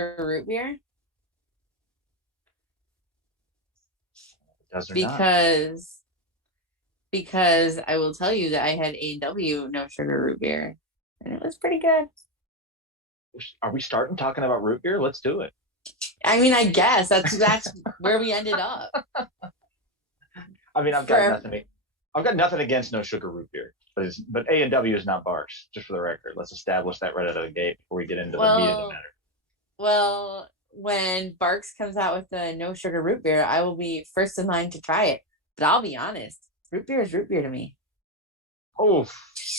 root beer? Does or not? Because because I will tell you that I had A&W no sugar root beer, and it was pretty good. Are we starting talking about root beer? Let's do it. I mean, I guess that's where we ended up. I mean, For I've got nothing against no sugar root beer, but A&W is not Barqs. Just for the record, let's establish that right out of the gate before we get into the meat of the well, matter. well, when Barqs comes out with the no sugar root beer, I will be first in line to try it. But I'll be honest, root beer is root beer to me. Oh,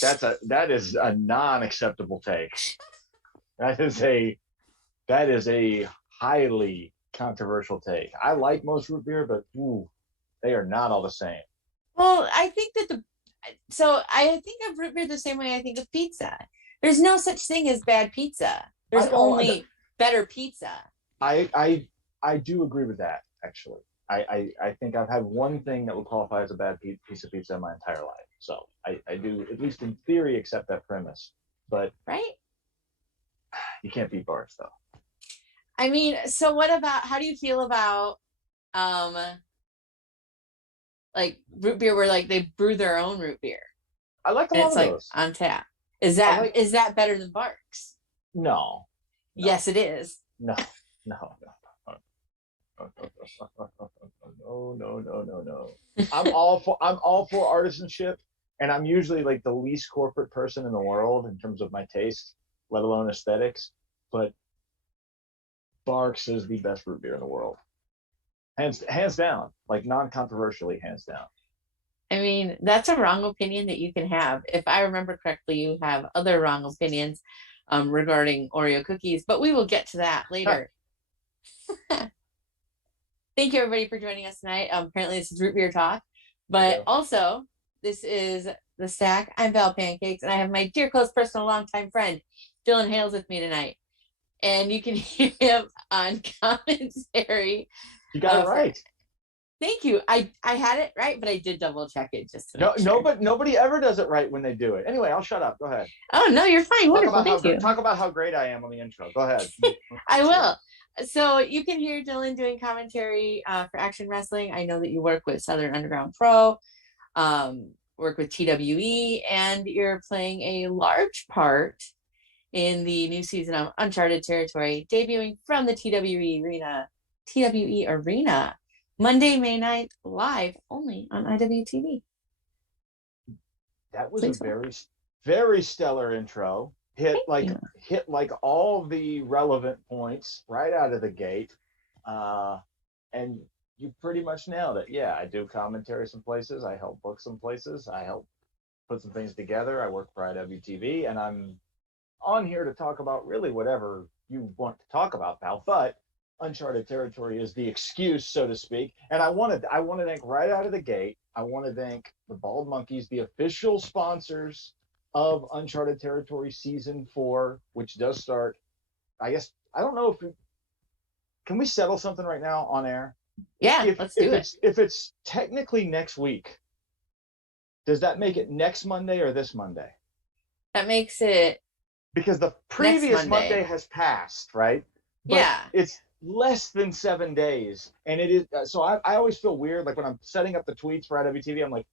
that is a non-acceptable take. That is a that is a highly controversial take. I like most root beer, but ooh, they are not all the same. Well, I think that I think of root beer the same way I think of pizza. There's no such thing as bad pizza. There's I oh only better pizza. I I I do agree with that actually. I think I've had one thing that would qualify as a bad piece of pizza in my entire life. So I do, at least in theory, accept that premise. But Right? you can't beat bars, though. I mean, so what about how do you feel about um like root beer where like they brew their own root beer I like a and lot it's of like those. on tap? Is I that like is that better than Barks? no, no, Yes, it is. no, no, no. No, no, no, no, no. I'm all for artisanship, and I'm usually like the least corporate person in the world in terms of my taste, let alone aesthetics. But Barks is the best root beer in the world, hands down, like non-controversially, hands down. I mean, that's a wrong opinion that you can have. If I remember correctly, you have other wrong opinions regarding Oreo cookies, but we will get to that later. Thank you, everybody, for joining us tonight. Apparently, this is Root Beer Talk, but also, this is The Stack. I'm Val Pancakes, and I have my dear, close, personal, longtime friend, Dylan Hales, with me tonight. And you can hear him on commentary. You got it right. Thank you. I had it right, but I did double check it just to No, make sure. nobody ever does it right when they do it. Anyway, I'll shut up. Go ahead. Oh no, you're fine. Wonderful. Thank you. Talk about how great I am on the intro. Go ahead. I will. So you can hear Dylan doing commentary for Action Wrestling. I know that you work with Southern Underground Pro, work with TWE, and you're playing a large part in the new season of Uncharted Territory, debuting from the TWE Arena, Monday, May 9th, live only on IWTV. That was a very stellar intro. Hit like all the relevant points right out of the gate. And you pretty much nailed it. Yeah, I do commentary some places. I help book some places. I help put some things together. I work for IWTV, and I'm on here to talk about really whatever you want to talk about, pal. But Uncharted Territory is the excuse, so to speak. And I want to thank right out of the gate. I want to thank the Bald Monkeys, the official sponsors of Uncharted Territory Season 4, which does start. I guess I don't know if can we settle something right now on air? Yeah, let's do it. If it's technically next week, does that make it next Monday or this Monday? That makes it because the previous Monday has passed, right? But yeah, it's less than 7 days, and it is. So I always feel weird, like when I'm setting up the tweets for IWTV, I'm like,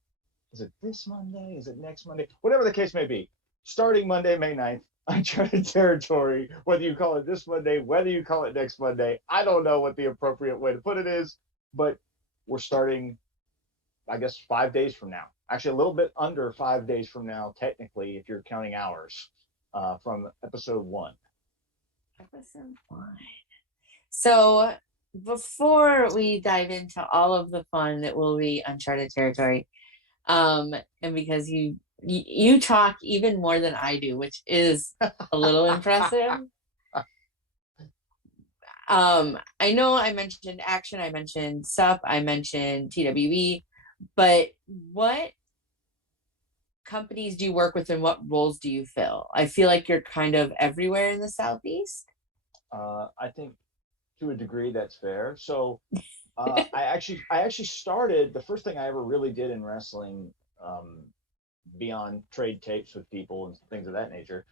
is it this Monday? Is it next Monday? Whatever the case may be, starting Monday, May 9th, Uncharted Territory, whether you call it this Monday, whether you call it next Monday, I don't know what the appropriate way to put it is, but we're starting, I guess, 5 days from now. Actually, a little bit under 5 days from now, technically, if you're counting hours, from episode 1. Episode 1. So before we dive into all of the fun that will be Uncharted Territory, and because you talk even more than I do, which is a little impressive. I know I mentioned Action, I mentioned SUP, I mentioned TWE, but what companies do you work with and what roles do you fill? I feel like you're kind of everywhere in the Southeast. I think to a degree that's fair. So I actually started, the first thing I ever really did in wrestling, beyond trade tapes with people and things of that nature,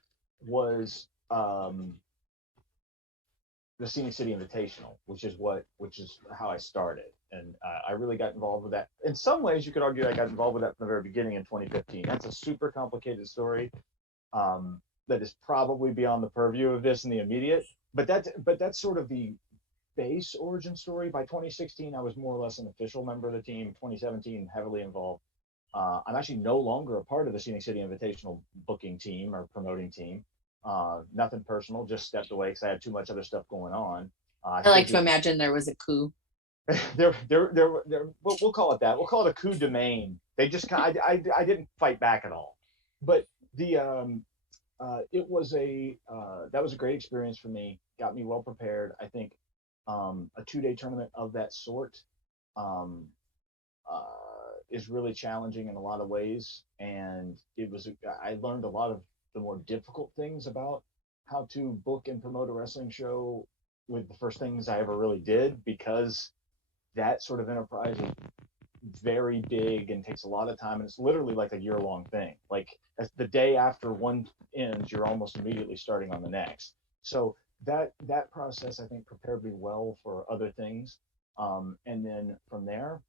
was the Scenic City Invitational, which is how I started, and I really got involved with that. In some ways, you could argue I got involved with that from the very beginning in 2015. That's a super complicated story that is probably beyond the purview of this in the immediate. But that's sort of the base origin story. By 2016, I was more or less an official member of the team. 2017, heavily involved. I'm actually no longer a part of the Scenic City Invitational booking team or promoting team. Nothing personal, just stepped away because I had too much other stuff going on. I like to imagine there was a coup. We'll call it that. We'll call it a coup de main. They just I didn't fight back at all. But it was that was a great experience for me. Got me well prepared. I think a 2-day tournament of that sort um, is really challenging in a lot of ways, and I learned a lot of the more difficult things about how to book and promote a wrestling show with the first things I ever really did, because that sort of enterprise is very big and takes a lot of time, and it's literally like a year-long thing. Like the day after one ends, you're almost immediately starting on the next. So that process, I think, prepared me well for other things. And then from there,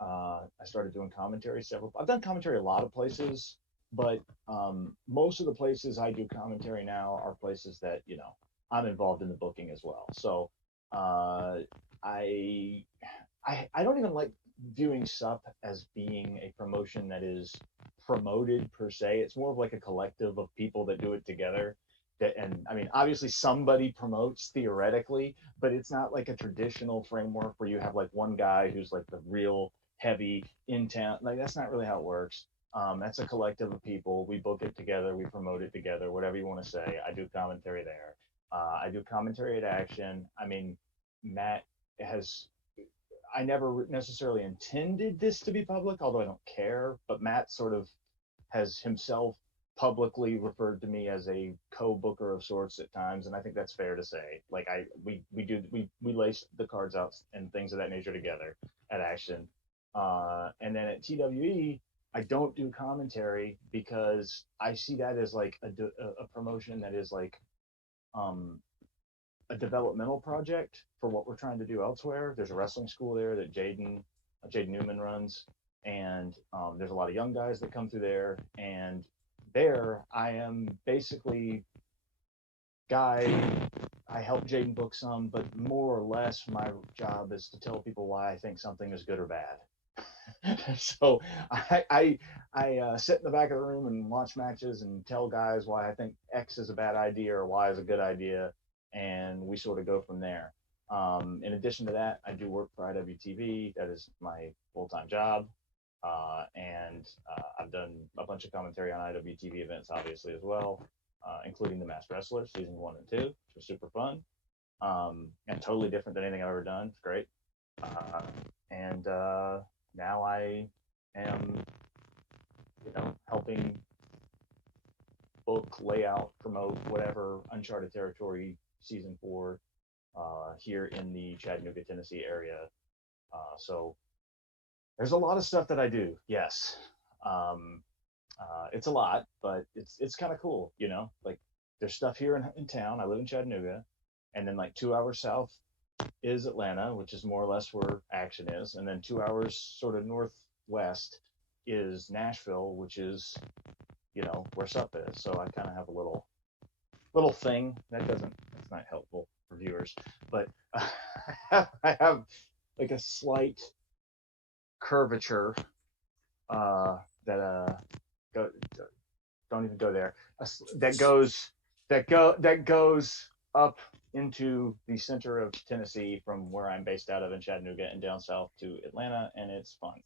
I started doing commentary I've done commentary a lot of places, but most of the places I do commentary now are places that, I'm involved in the booking as well. So I don't even like viewing SUP as being a promotion that is promoted per se. It's more of like a collective of people that do it together. And I mean, obviously somebody promotes theoretically, but it's not like a traditional framework where you have like one guy who's like the real heavy in town. Like, that's not really how it works. That's a collective of people. We book it together, we promote it together, whatever you want to say. I do commentary there. I do commentary at Action. I mean, Matt I never necessarily intended this to be public, although I don't care, but Matt sort of has himself publicly referred to me as a co-booker of sorts at times, and I think that's fair to say. Like, we lace the cards out and things of that nature together at Action. And then at TWE, I don't do commentary because I see that as like a promotion that is like a developmental project for what we're trying to do elsewhere. There's a wrestling school there that Jaden Newman runs, and there's a lot of young guys that come through there. And there, I am basically I help Jaden book some, but more or less my job is to tell people why I think something is good or bad. So I sit in the back of the room and watch matches and tell guys why I think X is a bad idea or Y is a good idea, and we sort of go from there. In addition to that, I do work for IWTV. That is my full-time job. And I've done a bunch of commentary on IWTV events, obviously, as well, including the Masked Wrestler season 1 and 2, which was super fun, and totally different than anything I've ever done. It's great. And now I am, helping book, layout, promote, whatever, Uncharted Territory season 4 here in the Chattanooga, Tennessee area. So there's a lot of stuff that I do. Yes. It's a lot, but it's kind of cool, like there's stuff here in town. I live in Chattanooga, and then like 2 hours south is Atlanta, which is more or less where Action is. And then 2 hours sort of northwest is Nashville, which is, where SUP is. So I kind of have a little thing that's not helpful for viewers, but I have like a slight curvature don't even go there. That goes up into the center of Tennessee from where I'm based out of in Chattanooga and down south to Atlanta, and it's fun.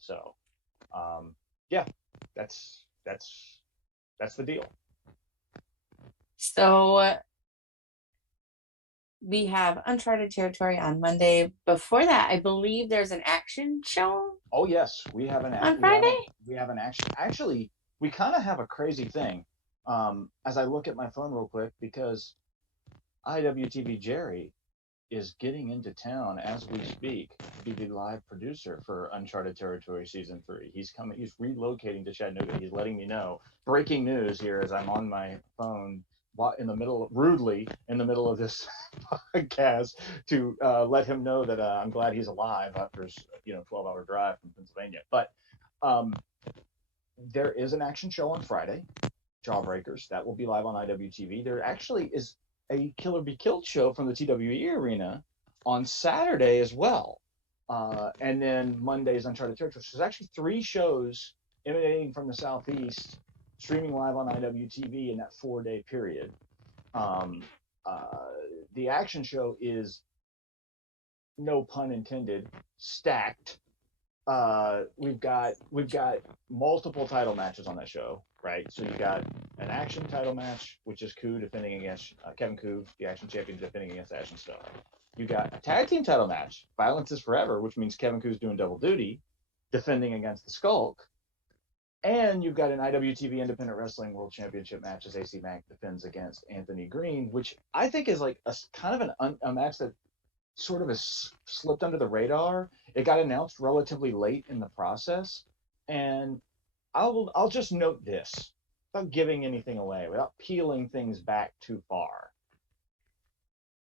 So, yeah, that's the deal. So we have Uncharted Territory on Monday. Before that, I believe there's an Action show. Oh yes, we have an on Friday. We have an Action. Actually, we kind of have a crazy thing. As I look at my phone real quick, because IWTV Jerry is getting into town as we speak to be the live producer for Uncharted Territory season 3. He's relocating to Chattanooga. He's letting me know. Breaking news here as I'm on my phone rudely in the middle of this podcast to let him know that I'm glad he's alive after his 12-hour drive from Pennsylvania. But there is an action show on Friday, Jawbreakers, that will be live on IWTV. There actually is a Killer Be Killed show from the TWE Arena on Saturday as well. And then Monday's Uncharted Territory. So there's actually 3 shows emanating from the Southeast streaming live on IWTV in that 4-day period. The action show is, no pun intended, stacked. We've got multiple title matches on that show, right? So you've got an action title match, which is Koo defending against Kevin Koo, the action champion, defending against Ashton Starr. You got a tag team title match, Violence is Forever, which means Kevin Koo's doing double duty, defending against the Skulk. And you've got an IWTV Independent Wrestling World Championship match as AC Mack defends against Anthony Green, which I think is like a kind of a match that sort of has slipped under the radar. It got announced relatively late in the process, and I'll just note this without giving anything away, without peeling things back too far.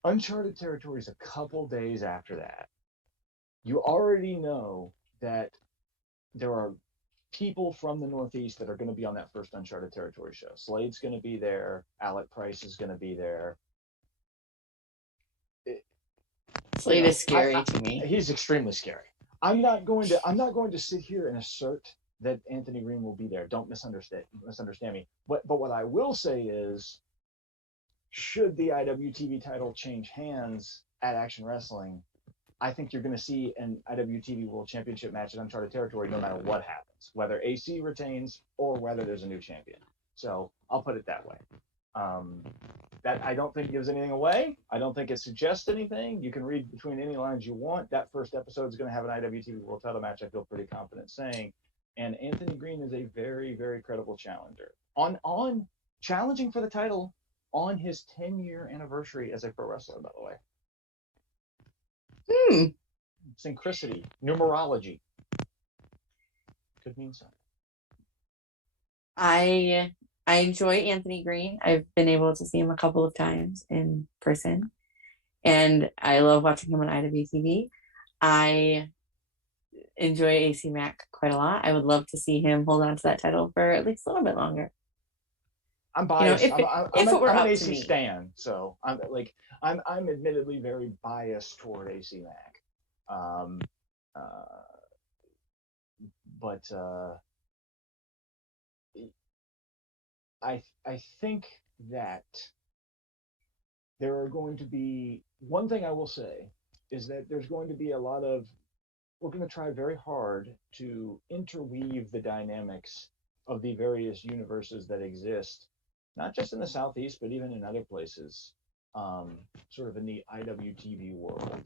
Uncharted Territory is a couple days after that. You already know that there are people from the Northeast that are going to be on that first Uncharted Territory show. Slade's going to be there. Alec Price is going to be there. Slade is scary to me. He's extremely scary. I'm not going to sit here and assert that Anthony Green will be there. Don't misunderstand me. But what I will say is, should the IWTV title change hands at Action Wrestling, I think you're going to see an IWTV World Championship match at Uncharted Territory no matter what happens, whether AC retains or whether there's a new champion. So I'll put it that way. That I don't think gives anything away. I don't think it suggests anything. You can read between any lines you want. That first episode is going to have an IWTV World Title match, I feel pretty confident saying. And Anthony Green is a very, very credible challenger. On challenging for the title on his 10-year anniversary as a pro wrestler, by the way. Synchronicity, numerology. Could mean something. I enjoy Anthony Green. I've been able to see him a couple of times in person, and I love watching him on IWTV. I enjoy AC Mack quite a lot. I would love to see him hold on to that title for at least a little bit longer. I'm biased. If it were I'm up an to AC me. stan, so I'm admittedly very biased toward AC Mack. But I think that there are going to be, one thing I will say is that there's going to be we're going to try very hard to interweave the dynamics of the various universes that exist, not just in the Southeast, but even in other places, sort of in the IWTV world,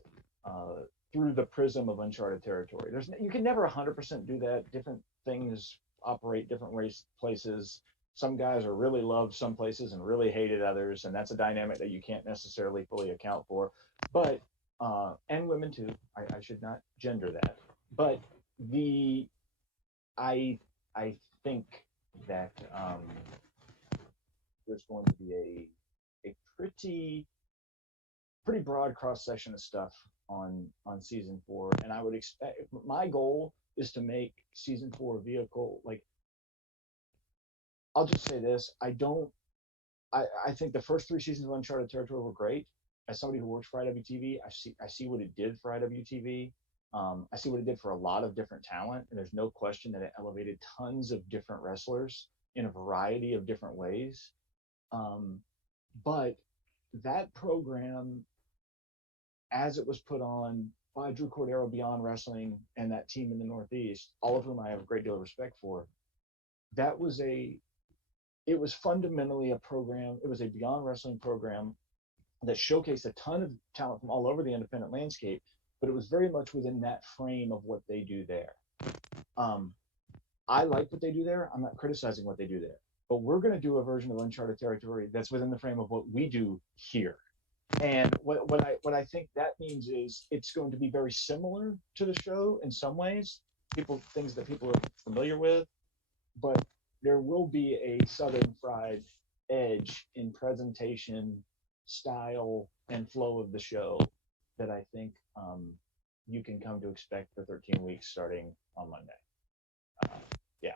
through the prism of Uncharted Territory. You can never 100% do that. Different things operate different ways, places. Some guys are really loved some places and really hated others, and that's a dynamic that you can't necessarily fully account for. But and women too. I should not gender that. But I think that there's going to be a pretty broad cross section of stuff on season 4, and I would expect, my goal is to make season 4 vehicle, like, I'll just say this, I think the first 3 seasons of Uncharted Territory were great. As somebody who works for IWTV, I see what it did for IWTV. I see what it did for a lot of different talent, and there's no question that it elevated tons of different wrestlers in a variety of different ways. But that program, as it was put on by Drew Cordero, Beyond Wrestling, and that team in the Northeast, all of whom I have a great deal of respect for, it was fundamentally a program. It was a Beyond Wrestling program that showcased a ton of talent from all over the independent landscape, but it was very much within that frame of what they do there. I like what they do there. I'm not criticizing what they do there, but we're going to do a version of Uncharted Territory that's within the frame of what we do here. And what I think that means is it's going to be very similar to the show in some ways, things that people are familiar with, but there will be a Southern fried edge in presentation, style, and flow of the show that I think you can come to expect for 13 weeks starting on Monday. Yeah,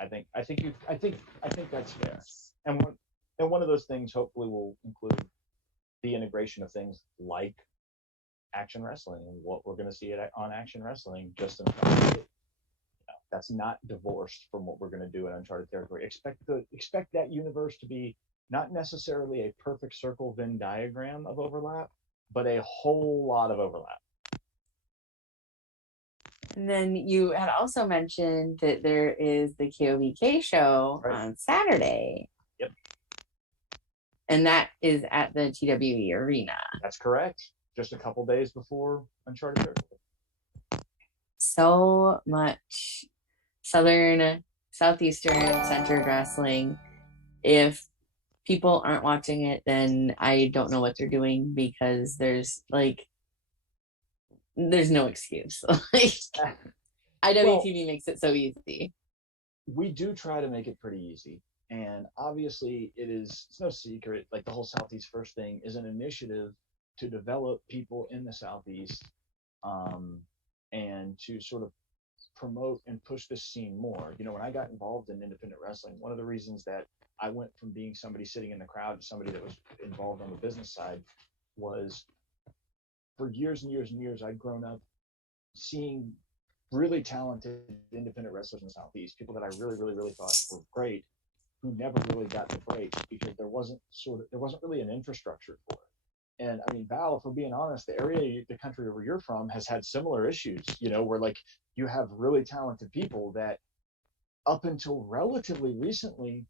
I think that's fair. And one of those things hopefully will include the integration of things like Action Wrestling and what we're going to see on Action Wrestling just in a couple of days. That's not divorced from what we're going to do in Uncharted Territory. Expect that universe to be not necessarily a perfect circle Venn diagram of overlap, but a whole lot of overlap. And then you had also mentioned that there is the KOBK show on Saturday. Yep. And that is at the TWE Arena. That's correct. Just a couple days before Uncharted Territory. So much Southeastern centered wrestling. If people aren't watching it, then I don't know what they're doing, because there's no excuse. IWTV makes it so easy. We do try to make it pretty easy. And obviously it's no secret, like the whole Southeast First thing is an initiative to develop people in the Southeast and to sort of promote and push this scene more. When I got involved in independent wrestling, one of the reasons that I went from being somebody sitting in the crowd to somebody that was involved on the business side was, for years and years and years, I'd grown up seeing really talented independent wrestlers in the Southeast, people that I really, really, really thought were great, who never really got the break because there wasn't really an infrastructure for it. And I mean, Val, if we're being honest, the area, the country where you're from has had similar issues, where you have really talented people that up until relatively recently,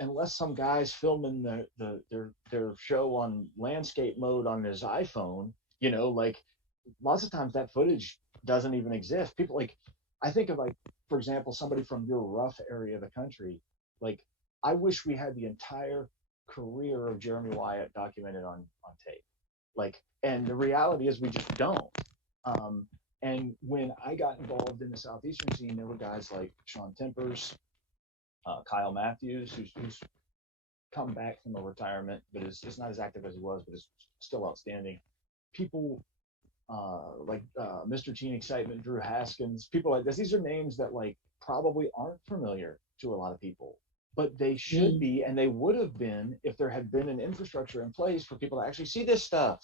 unless some guy's filming their show on landscape mode on his iPhone, lots of times that footage doesn't even exist. People I think of for example, somebody from your rough area of the country, I wish we had the entire career of Jeremy Wyatt documented on tape. And the reality is we just don't. And when I got involved in the Southeastern scene, there were guys like Sean Tempers, Kyle Matthews, who's come back from a retirement, but is not as active as he was, but is still outstanding. People like Mr. Teen Excitement, Drew Haskins, people like this. These are names that probably aren't familiar to a lot of people, but they should be, and they would have been if there had been an infrastructure in place for people to actually see this stuff.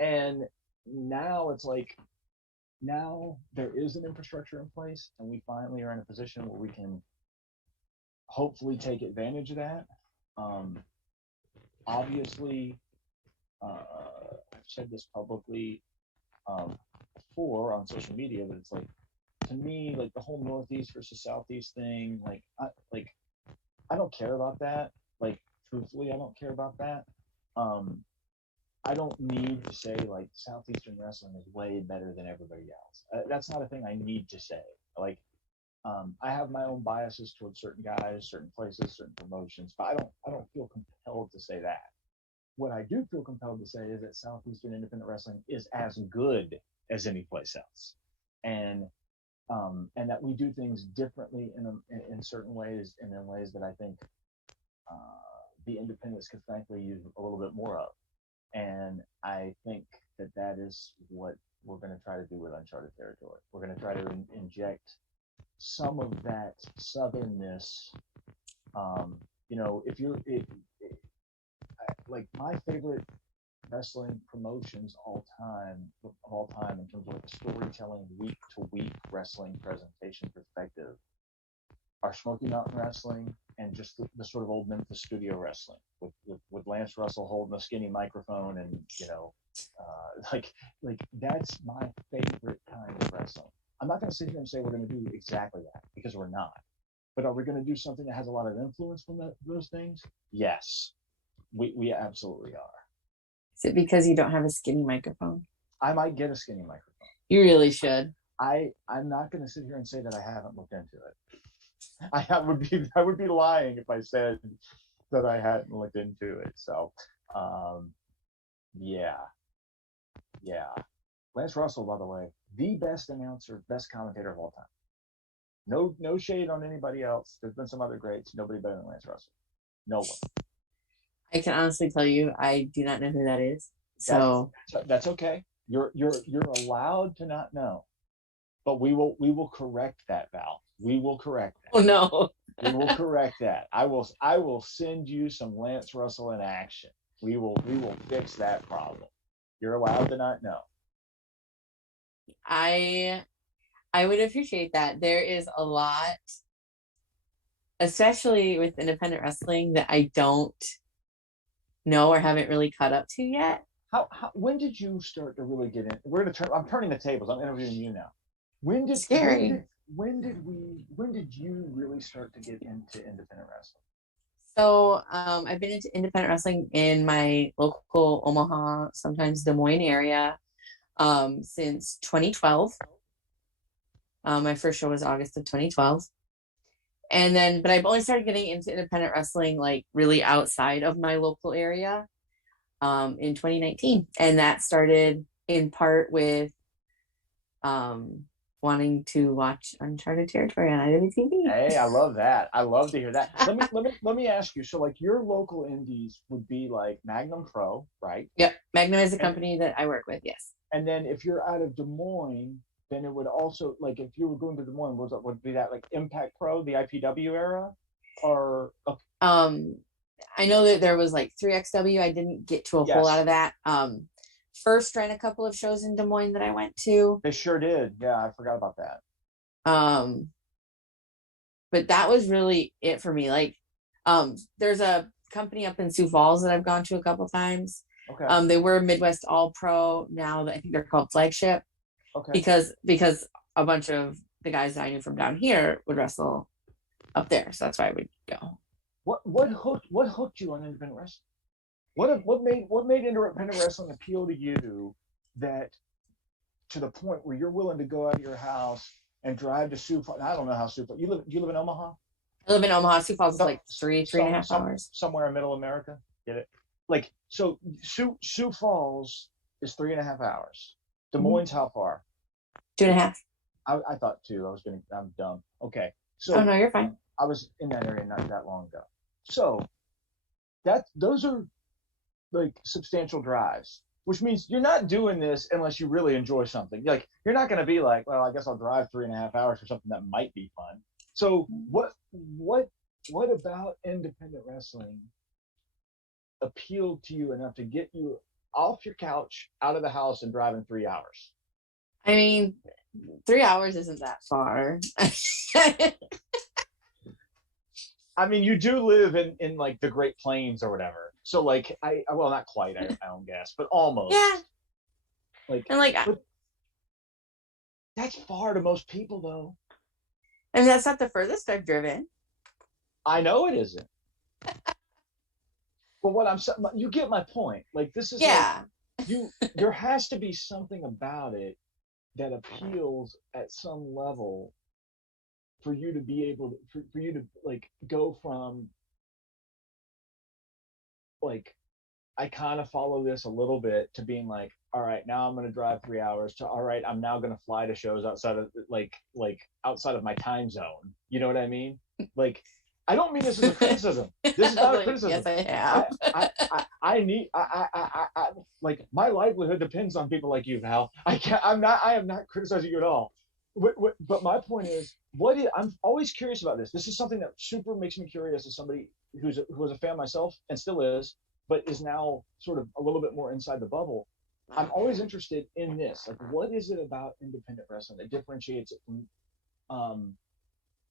And now it's now there is an infrastructure in place, and we finally are in a position where we can hopefully take advantage of that. Obviously, I've said this publicly before on social media, but it's to me, the whole Northeast versus Southeast thing, I don't care about that. Truthfully, I don't care about that. I don't need to say Southeastern wrestling is way better than everybody else. That's not a thing I need to say. I have my own biases towards certain guys, certain places, certain promotions, but I don't feel compelled to say that. What I do feel compelled to say is that Southeastern independent wrestling is as good as any place else, and that we do things differently in certain ways, and in ways that I think the independents could frankly use a little bit more of. And I think that is what we're going to try to do with Uncharted Territory. We're going to try to inject some of that southernness. My favorite wrestling promotions of all time in terms of a storytelling week to week wrestling presentation perspective are Smoky Mountain Wrestling and just the sort of old Memphis studio wrestling with Lance Russell holding a skinny microphone and that's my favorite kind of wrestling. I'm not going to sit here and say we're going to do exactly that, because we're not. But are we going to do something that has a lot of influence from those things? Yes, we absolutely are. Is it because you don't have a skinny microphone? I might get a skinny microphone. You really should. I'm not going to sit here and say that I haven't looked into it. I would be lying if I said that I hadn't looked into it. So, yeah. Lance Russell, by the way, the best announcer, best commentator of all time. No shade on anybody else. There's been some other greats. Nobody better than Lance Russell. No one. I can honestly tell you, I do not know who that is. So that's okay. You're allowed to not know, but we will correct that, Val. We will correct that. Oh no. We will correct that. I will send you some Lance Russell in action. We will fix that problem. You're allowed to not know. I would appreciate that. There is a lot, especially with independent wrestling, that I don't know or haven't really caught up to yet. How when did you start to really get in? I'm turning the tables. I'm interviewing you now. When did you really start to get into independent wrestling? So I've been into independent wrestling in my local Omaha, sometimes Des Moines area, since 2012. My first show was August of 2012. And then, but I've only started getting into independent wrestling like really outside of my local area in 2019. And that started in part with wanting to watch Uncharted Territory on IWTV. Hey, I love that. I love to hear that. Let me ask you. So, like, your local indies would be like Magnum Pro, right? Yep, Magnum is a company that I work with. Yes. And then, if you're out of Des Moines, then it would also, like, if you were going to Des Moines, would be that like Impact Pro, the IPW era, or I know that there was like 3XW. I didn't get to a whole lot of that. First ran a couple of shows in Des Moines that I went to. They sure did. Yeah, I forgot about that. But that was really it for me. Like, there's a company up in Sioux Falls that I've gone to a couple times. Okay. They were Midwest All Pro. Now I think they're called Flagship. Okay. Because a bunch of the guys that I knew from down here would wrestle up there, so that's why I would go. What hooked you on independent wrestling? What made independent wrestling appeal to you, that to the point where you're willing to go out of your house and drive to Sioux Falls? I don't know how Sioux Falls. Do you live in Omaha? I live in Omaha. Sioux Falls is like three and a half hours. Somewhere in middle America. Get it? Like, so Sioux Falls is 3.5 hours. Des Moines, how far? 2.5. I thought 2. I'm dumb. Okay. So oh no, you're fine. I was in that area not that long ago. So those are like substantial drives, which means you're not doing this unless you really enjoy something. Like, you're not going to be like, well, I guess I'll drive 3.5 hours for something that might be fun. So what about independent wrestling appealed to you enough to get you off your couch, out of the house, and driving 3 hours? I mean, 3 hours isn't that far. I mean, you do live in like the Great Plains or whatever. So like, well, not quite, I don't guess, but almost. Yeah. That's far to most people, though. And that's not the furthest I've driven. I know it isn't. But you get my point. Like, this is there has to be something about it that appeals at some level for you to be able to, for you to like go from like, I kind of follow this a little bit, to being like, all right, now I'm going to drive 3 hours, to, all right, I'm now going to fly to shows outside of like outside of my time zone. You know what I mean? Like, I don't mean this as a criticism. This is not a criticism. Yes, I have. I like, my livelihood depends on people like you, Val. I am not criticizing you at all. But my point is, I'm always curious about this. This is something that super makes me curious as somebody who was a fan myself and still is, but is now sort of a little bit more inside the bubble. I'm always interested in this. Like, what is it about independent wrestling that differentiates it from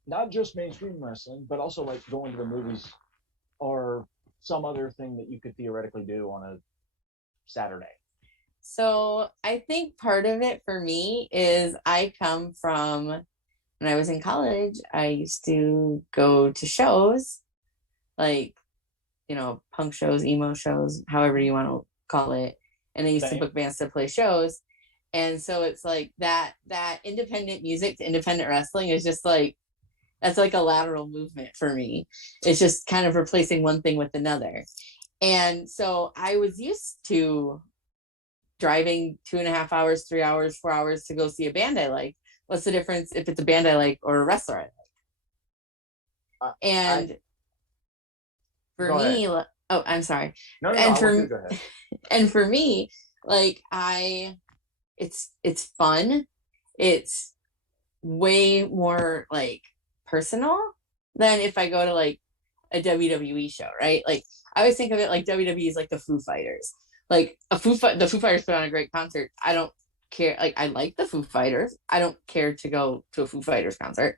not just mainstream wrestling, but also like going to the movies or some other thing that you could theoretically do on a Saturday? So I think part of it for me is I come from, when I was in college, I used to go to shows, like, punk shows, emo shows, however you want to call it. And I used to book bands to play shows. And so it's like that independent music to independent wrestling is just like, that's like a lateral movement for me. It's just kind of replacing one thing with another. And so I was used to driving 2.5 hours, 3 hours, 4 hours to go see a band I like. What's the difference if it's a band I like or a wrestler I like? And for Go ahead. me, oh, I'm sorry. No, And I want you to for go ahead. and for me, like it's fun. It's way more like personal than if I go to like a WWE show, right? Like I always think of it like WWE is like the Foo Fighters. Like the Foo Fighters put on a great concert. I don't care. Like I like the Foo Fighters. I don't care to go to a Foo Fighters concert,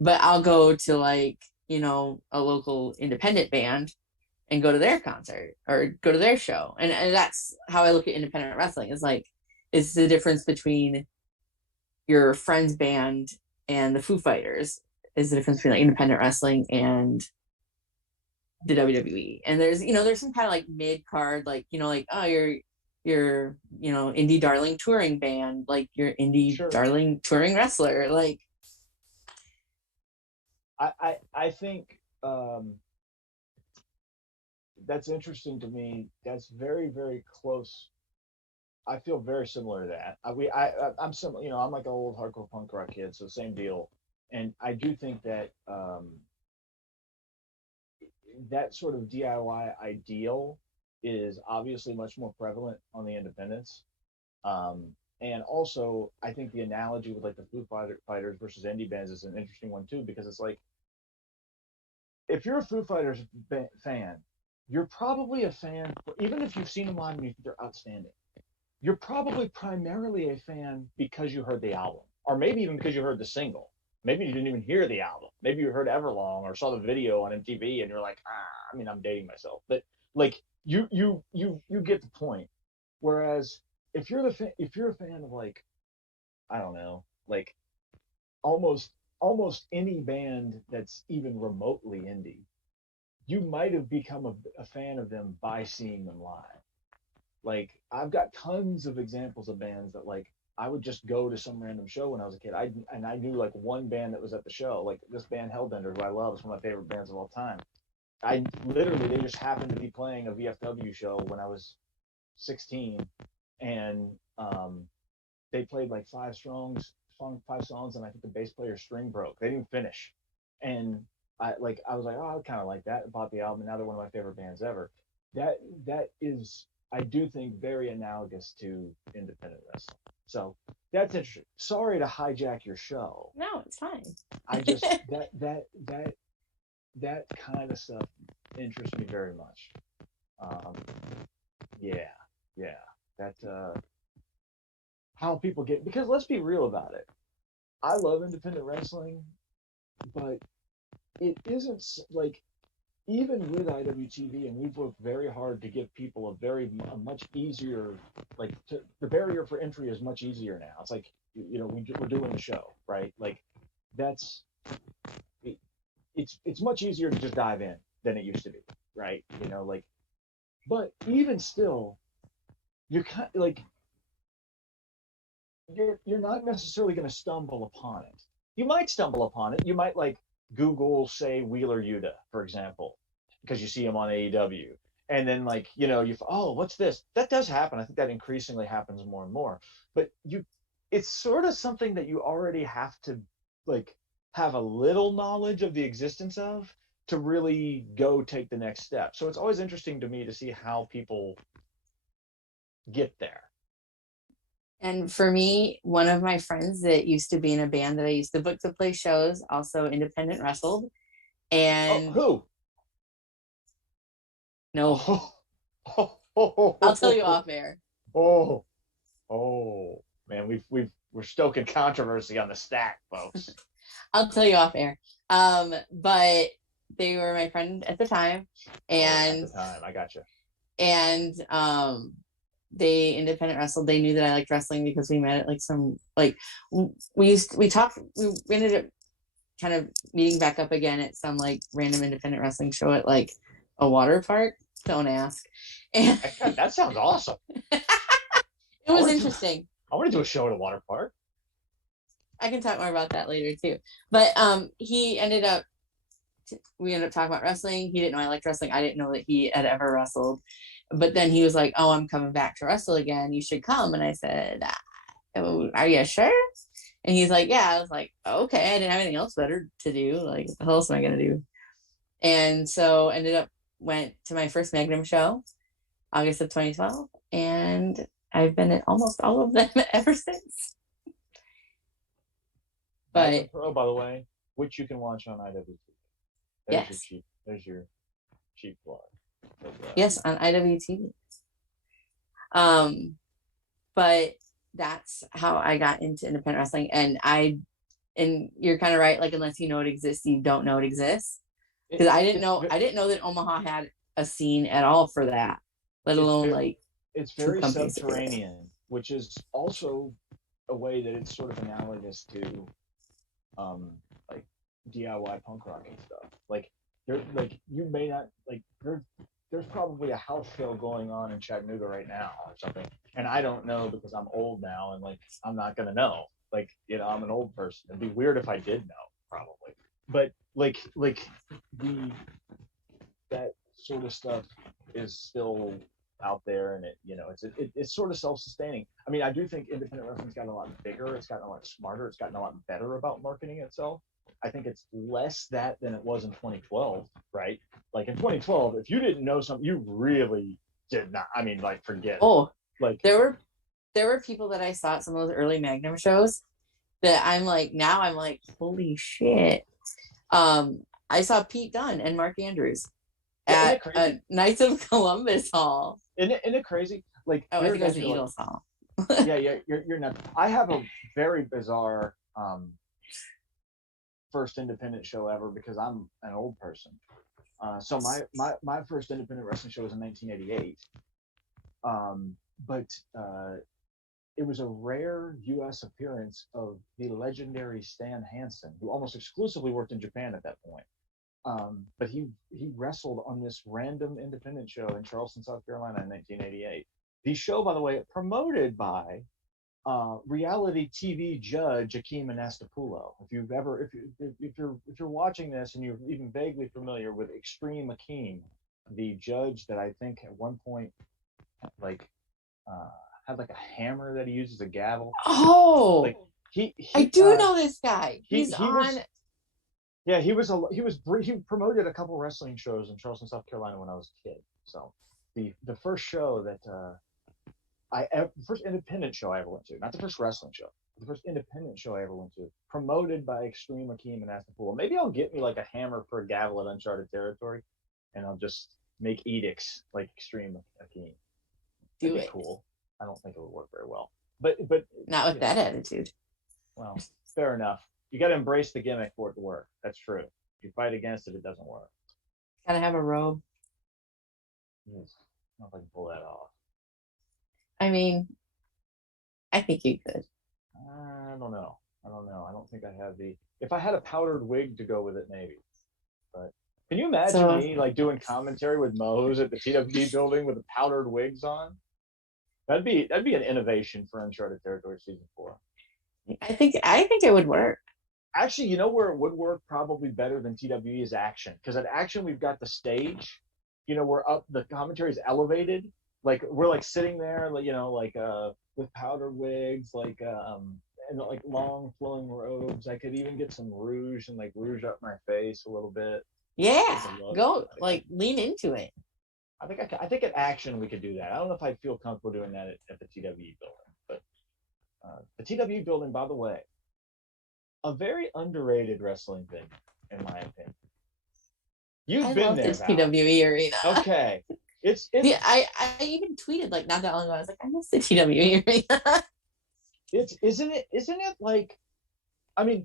but I'll go to like, a local independent band and go to their concert or go to their show. And that's how I look at independent wrestling is like, it's the difference between your friend's band and the Foo Fighters is the difference between like independent wrestling and the WWE. And there's some kind of like mid card, like, like, oh, you're, indie darling touring band, like your indie Sure. darling touring wrestler. Like, I think that's interesting to me. That's very, very close. I feel very similar to that. I'm similar. I'm like an old hardcore punk rock kid, so same deal. And I do think that that sort of DIY ideal is obviously much more prevalent on the independents. Um, and also, I think the analogy with like the Fighters versus indie bands is an interesting one too, because it's like if you're a Foo Fighters fan, you're probably a fan, even if you've seen them live and you think they're outstanding. You're probably primarily a fan because you heard the album, or maybe even because you heard the single. Maybe you didn't even hear the album. Maybe you heard Everlong or saw the video on MTV, and you're like, I'm dating myself, but like you get the point. Whereas if you're a fan of like, I don't know, like almost any band that's even remotely indie, you might have become a fan of them by seeing them live. Like I've got tons of examples of bands that like I would just go to some random show when I was a kid. I knew like one band that was at the show, like this band Hellbender, who I love, is one of my favorite bands of all time. I literally they just happened to be playing a VFW show when I was 16, and they played like five songs, and I think the bass player's string broke. They didn't finish, and I was like, oh, I kind of like that. Bought the album, and now they're one of my favorite bands ever. That is, I do think, very analogous to independent wrestling. So that's interesting. Sorry to hijack your show. no, it's fine. I just that kind of stuff interests me very much. Um, yeah, yeah. That how people get, because let's be real about it. I love independent wrestling, but it isn't like, even with IWTV, and we've worked very hard to give people a much easier, like the barrier for entry is much easier now. It's like, we're doing the show, right? Like that's it, it's much easier to just dive in than it used to be, right? Like, but even still, you're kind of like you're not necessarily going to stumble upon it. You might stumble upon it. You might like Google, say, Wheeler Yuta, for example, because you see him on AEW. And then like, oh, what's this? That does happen. I think that increasingly happens more and more. But it's sort of something that you already have to like have a little knowledge of the existence of to really go take the next step. So it's always interesting to me to see how people get there. And for me, one of my friends that used to be in a band that I used to book to play shows, also independent wrestled. And who? No. I'll tell you off air. Oh man, we're stoking controversy on the stack, folks. I'll tell you off air. But they were my friend at the time, and at the time, I gotcha. And they independent wrestled. They knew that I liked wrestling because we met at like some, like we ended up kind of meeting back up again at some like random independent wrestling show at like a water park. Don't ask. And that sounds awesome. It was interesting. I want to do a show at a water park. I can talk more about that later too. But we ended up talking about wrestling. He didn't know I liked wrestling. I didn't know that he had ever wrestled. But then he was like, oh, I'm coming back to wrestle again. You should come. And I said, are you sure? And he's like, yeah. I was like, okay. I didn't have anything else better to do. Like, what else am I going to do? And so ended up went to my first Magnum show, August of 2012, and I've been at almost all of them ever since. Magnum Pro, by the way, which you can watch on IWTV. There's your cheap plug. Yes, on IWTV. But that's how I got into independent wrestling, and you're kind of right. Like, unless you know it exists, you don't know it exists. Because I didn't know that Omaha had a scene at all for that, let alone it's very subterranean, which is also a way that it's sort of analogous to like DIY punk rock and stuff. Like you may not there's probably a house show going on in Chattanooga right now or something, and I don't know because I'm old now, and I'm not gonna know. I'm an old person. It'd be weird if I did know, probably. But that sort of stuff is still out there, and it's sort of self-sustaining. I mean, I do think independent wrestling's gotten a lot bigger. It's gotten a lot smarter. It's gotten a lot better about marketing itself. I think it's less that than it was in 2012, right? Like in 2012, if you didn't know something, you really did not. I mean, forget. Oh, there were people that I saw at some of those early Magnum shows that I'm like, holy shit. I saw Pete Dunne and Mark Andrews at Knights of Columbus Hall. Isn't it crazy? I think it was the Eagles Hall. Yeah, you're nuts. I have a very bizarre first independent show ever because I'm an old person. So my first independent wrestling show was in 1988. But it was a rare U.S. appearance of the legendary Stan Hansen, who almost exclusively worked in Japan at that point. But he wrestled on this random independent show in Charleston, South Carolina in 1988. The show, by the way, promoted by reality TV judge Akeem Anastapoulos. If you're watching this and you're even vaguely familiar with Extreme Akeem, the judge that I think at one point had a hammer that he uses, a gavel. Oh, I do know this guy. He promoted a couple wrestling shows in Charleston, South Carolina when I was a kid. So the first show that the first independent show I ever went to, not the first wrestling show, the first independent show I ever went to, promoted by Extreme Akeem and Astapula. Maybe I'll get me a hammer for a gavel at Uncharted Territory, and I'll just make edicts like Extreme Akeem. That'd be cool. I don't think it would work very well, but not with that attitude. Well, fair enough. You got to embrace the gimmick for it to work. That's true. If you fight against it, it doesn't work. Gotta have a robe. Yes. I don't know if I can pull that off. I mean, I think you could. I don't know. I don't think I have if I had a powdered wig to go with it, maybe. But can you imagine me doing commentary with Moe's at the TWD building with the powdered wigs on? That'd be an innovation for Uncharted Territory Season 4. I think it would work. Actually, you know where it would work probably better than TWE is Action, because at Action we've got the stage. We're up. The commentary is elevated. We're sitting there, with powdered wigs, and long flowing robes. I could even get some rouge and rouge up my face a little bit. Yeah, go lean into it. I think at Action we could do that. I don't know if I'd feel comfortable doing that at the TWE building, but the TWE building, by the way, a very underrated wrestling venue, in my opinion. You've been there, Val. TWE arena. Okay, it's yeah. I even tweeted not that long ago. I was like, I miss the TWE arena. Isn't it I mean,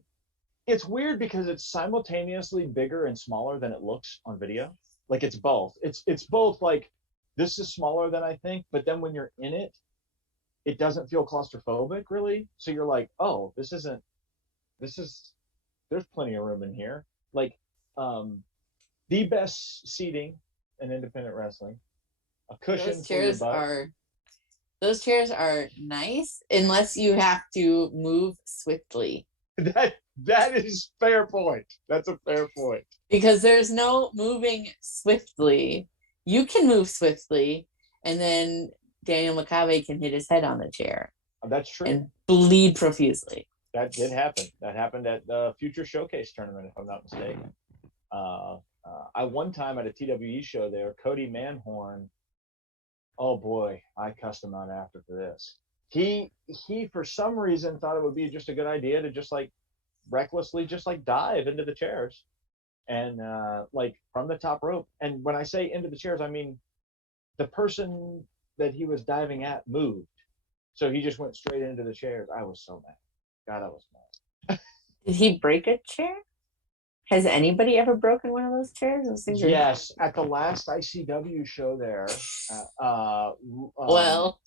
it's weird because it's simultaneously bigger and smaller than it looks on video. It's both. It's both this is smaller than I think, but then when you're in it, it doesn't feel claustrophobic really. So you're oh, there's plenty of room in here. The best seating in independent wrestling. A cushion. Those chairs are nice unless you have to move swiftly. That is fair point. That's a fair point. Because there's no moving swiftly. You can move swiftly, and then Daniel Makabe can hit his head on the chair. That's true. And bleed profusely. That did happen. That happened at the Future Showcase tournament, if I'm not mistaken. I one time at a TWE show there, Cody Manhorn. Oh boy, I cussed him out after for this. He for some reason thought it would be just a good idea to just like recklessly just like dive into the chairs and like from the top rope. And when I say into the chairs, I mean the person that he was diving at moved, so he just went straight into the chairs. I was so mad. God, I was mad. Did he break a chair? Has anybody ever broken one of those chairs? Those things Yes, at the last ICW show there, well,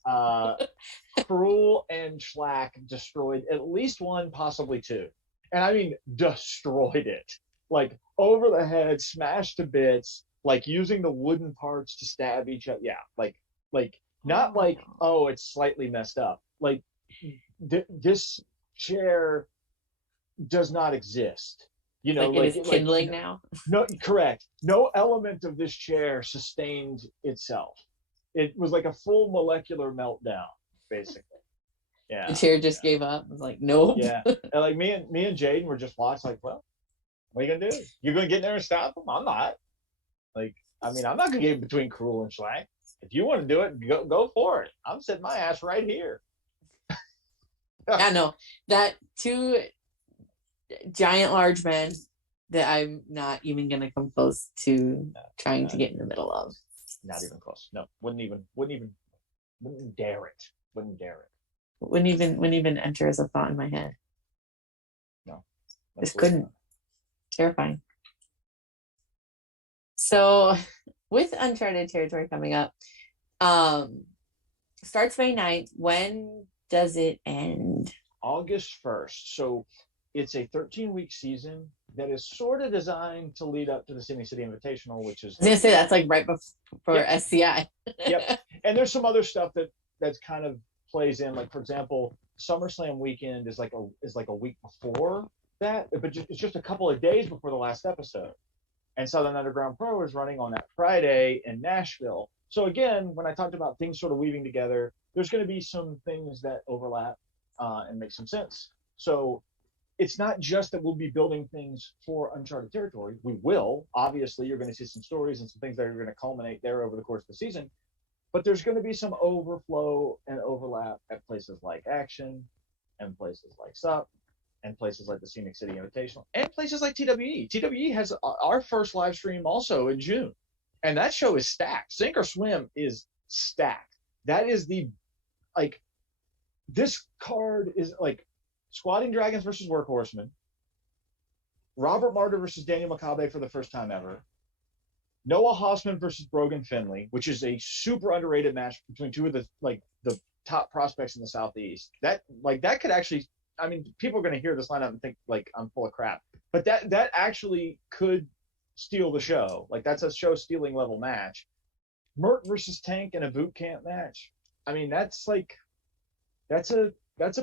Cruel and Schlack destroyed at least one, possibly two, and I mean destroyed it, like over the head, smashed to bits, like using the wooden parts to stab each other. Yeah, like not like, oh, it's slightly messed up. Like this chair does not exist. You know, like it is kindling now. No, correct. No element of this chair sustained itself. It was like a full molecular meltdown, basically. Yeah. The chair just gave up. It was like, nope. Yeah. And like me and Jaden were just watching, like, well, what are you gonna do? You're gonna get in there and stop them? I'm not. Like, I mean, I'm not gonna get in between Cruel and Schlack. If you want to do it, go for it. I'm sitting my ass right here. I know that two giant large men that I'm not even gonna come close to trying to get in the middle of. Not even close. No, wouldn't dare it. Wouldn't dare it. Wouldn't even enter as a thought in my head. No, just couldn't. Terrifying. So, with Uncharted Territory coming up, starts May 9th. When does it end? August 1st. So it's a 13-week season that is sort of designed to lead up to the Sydney City Invitational, which is... I was going to say, that's like right before SCI. Yep. And there's some other stuff that's kind of plays in. Like, for example, SummerSlam weekend is like a week before that, but it's just a couple of days before the last episode. And Southern Underground Pro is running on that Friday in Nashville. So again, when I talked about things sort of weaving together, there's going to be some things that overlap and make some sense. So it's not just that we'll be building things for Uncharted Territory. We will. Obviously, you're going to see some stories and some things that are going to culminate there over the course of the season. But there's going to be some overflow and overlap at places like Action and places like SUP and places like the Scenic City Invitational and places like TWE. TWE has our first live stream also in June. And that show is stacked. Sink or Swim is stacked. That is this card is like Squatting Dragons versus Workhorsemen, Robert Martyr versus Daniel Makabe for the first time ever, Noah Hossman versus Brogan Finley, which is a super underrated match between two of the top prospects in the Southeast. That could actually, I mean, people are going to hear this lineup and think like I'm full of crap, but that actually could steal the show. Like, that's a show stealing level match. Mert versus Tank in a boot camp match. I mean, that's a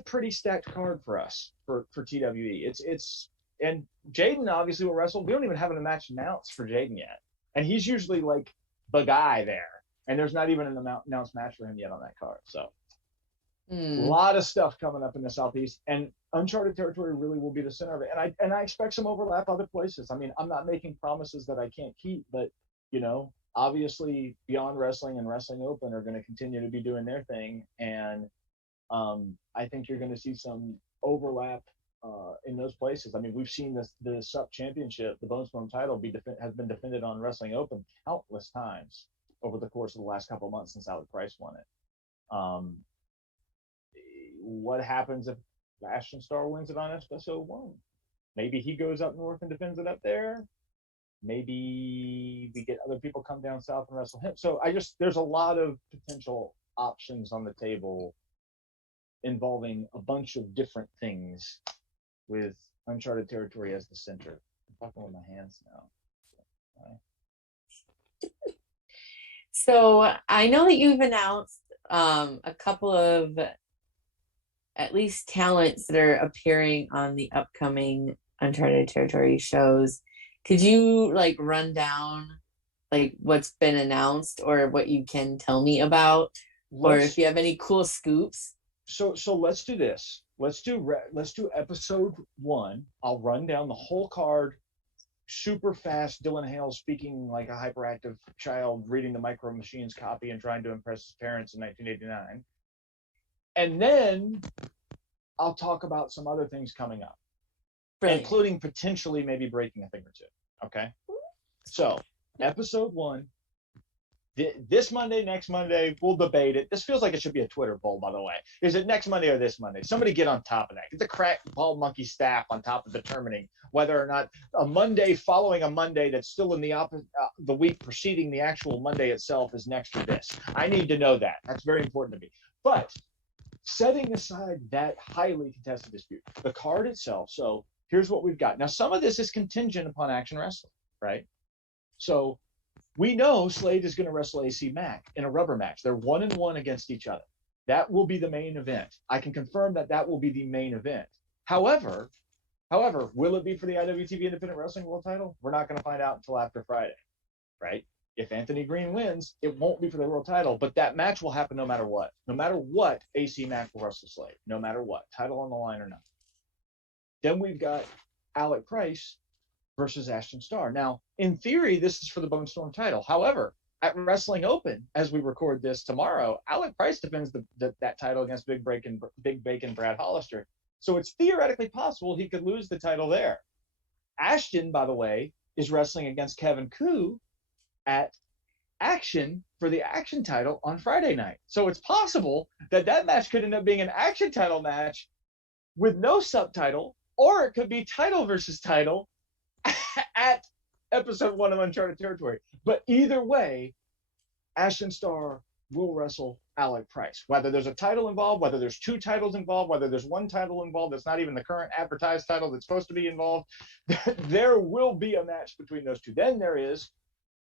pretty stacked card for us for TWE. It's and Jaden obviously will wrestle. We don't even have a match announced for Jaden yet, and he's usually like the guy there. And there's not even an announced match for him yet on that card. So a lot of stuff coming up in the Southeast, and Uncharted Territory really will be the center of it. And I expect some overlap other places. I mean, I'm not making promises that I can't keep, but obviously Beyond Wrestling and Wrestling Open are going to continue to be doing their thing, and I think you're going to see some overlap in those places. I mean, we've seen the SUP Championship, the Bone Storm title, has been defended on Wrestling Open countless times over the course of the last couple of months since Alec Price won it. What happens if Bastion Star wins it on Espresso 1? Maybe he goes up north and defends it up there. Maybe we get other people come down south and wrestle him. So there's a lot of potential options on the table involving a bunch of different things with Uncharted Territory as the center. I'm talking with my hands now. So I know that you've announced a couple of at least talents that are appearing on the upcoming Uncharted Territory shows. Could you run down what's been announced or what you can tell me about, or if you have any cool scoops? So let's do this. Let's do episode 1. I'll run down the whole card super fast Dylan Hales speaking like a hyperactive child, reading the Micro Machines copy and trying to impress his parents in 1989. And then I'll talk about some other things coming up, Brilliant. including potentially maybe breaking a thing or two. Okay. So, episode 1, this Monday, next Monday, we'll debate it. This feels like it should be a Twitter poll, by the way. Is it next Monday or this Monday? Somebody get on top of that. Get the crack bald monkey staff on top of determining whether or not a Monday following a Monday that's still in the week preceding the actual Monday itself is next to this. I need to know that. That's very important to me. But setting aside that highly contested dispute, the card itself. So here's what we've got. Now, some of this is contingent upon Action Wrestling, right? So we know Slade is going to wrestle AC Mack in a rubber match. They're 1-1 against each other. That will be the main event. I can confirm that will be the main event. However, will it be for the IWTV Independent Wrestling World Title? We're not going to find out until after Friday, right? If Anthony Green wins, it won't be for the world title, but that match will happen no matter what. No matter what, AC Mack will wrestle Slade. No matter what, title on the line or not. Then we've got Alec Price versus Ashton Starr. Now, in theory, this is for the Bone Storm title. However, at Wrestling Open, as we record this tomorrow, Alec Price defends that title against Big Bacon Brad Hollister. So it's theoretically possible he could lose the title there. Ashton, by the way, is wrestling against Kevin Koo at Action for the Action title on Friday night. So it's possible that match could end up being an Action title match with no subtitle, or it could be title versus title at episode 1 of Uncharted Territory. But either way, Ashton Starr will wrestle Alec Price. Whether there's a title involved, whether there's 2 titles involved, whether there's 1 title involved that's not even the current advertised title that's supposed to be involved, there will be a match between those 2. Then there is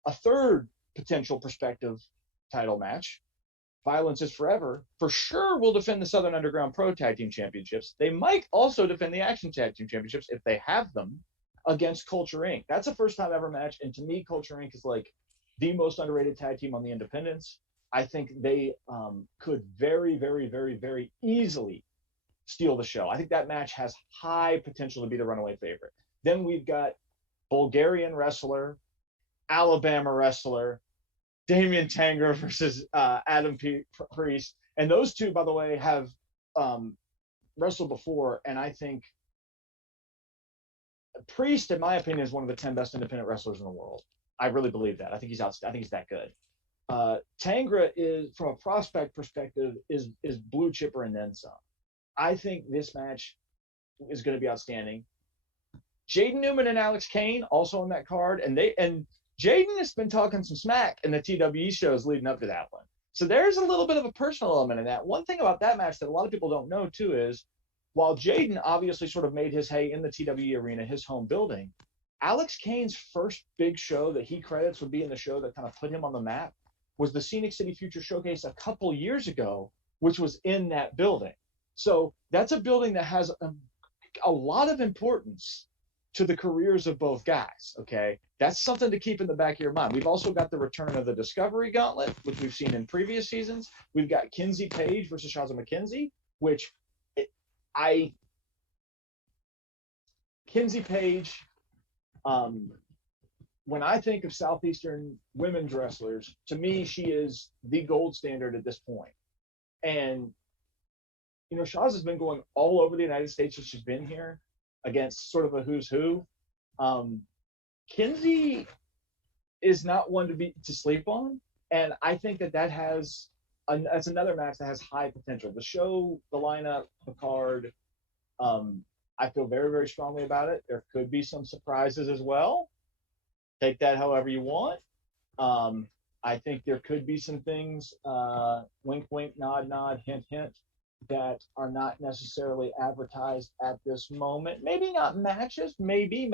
a third potential prospective title match. Violence is Forever for sure will defend the Southern Underground Pro Tag Team Championships. They might also defend the Action Tag Team Championships if they have them against Culture Inc. That's a first time ever match. And to me, Culture Inc. is like the most underrated tag team on the independents. I think they could very, very, very, very easily steal the show. I think that match has high potential to be the runaway favorite. Then we've got Bulgarian wrestler, Alabama wrestler, Damian Tanger versus Adam Priest. And those 2, by the way, have wrestled before. And I think Priest, in my opinion, is one of the 10 best independent wrestlers in the world. I really believe that. I think he's that good. Tangra is, from a prospect perspective, is blue chipper and then some. I think this match is going to be outstanding. Jaden Newman and Alex Kane also on that card, and Jaden has been talking some smack in the TWE shows leading up to that one. So there's a little bit of a personal element in that. One thing about that match that a lot of people don't know too is, while Jaden obviously sort of made his hay in the TWE arena, his home building, Alex Kane's first big show that he credits would be in the show that kind of put him on the map was the Scenic City Future Showcase a couple years ago, which was in that building. So that's a building that has a lot of importance to the careers of both guys, okay? That's something to keep in the back of your mind. We've also got the return of the Discovery Gauntlet, which we've seen in previous seasons. We've got Kinsey Page versus Shaza McKenzie, which Kinsey Page, when I think of Southeastern women's wrestlers, to me, she is the gold standard at this point. And, you know, Shaza's been going all over the United States since she's been here against sort of a who's who. Kinsey is not one to sleep on. And I think that's another match that has high potential. The show, the lineup, the card, I feel very, very strongly about it. There could be some surprises as well. Take that however you want. I think there could be some things, wink, wink, nod, nod, hint, hint, that are not necessarily advertised at this moment. Maybe not matches, maybe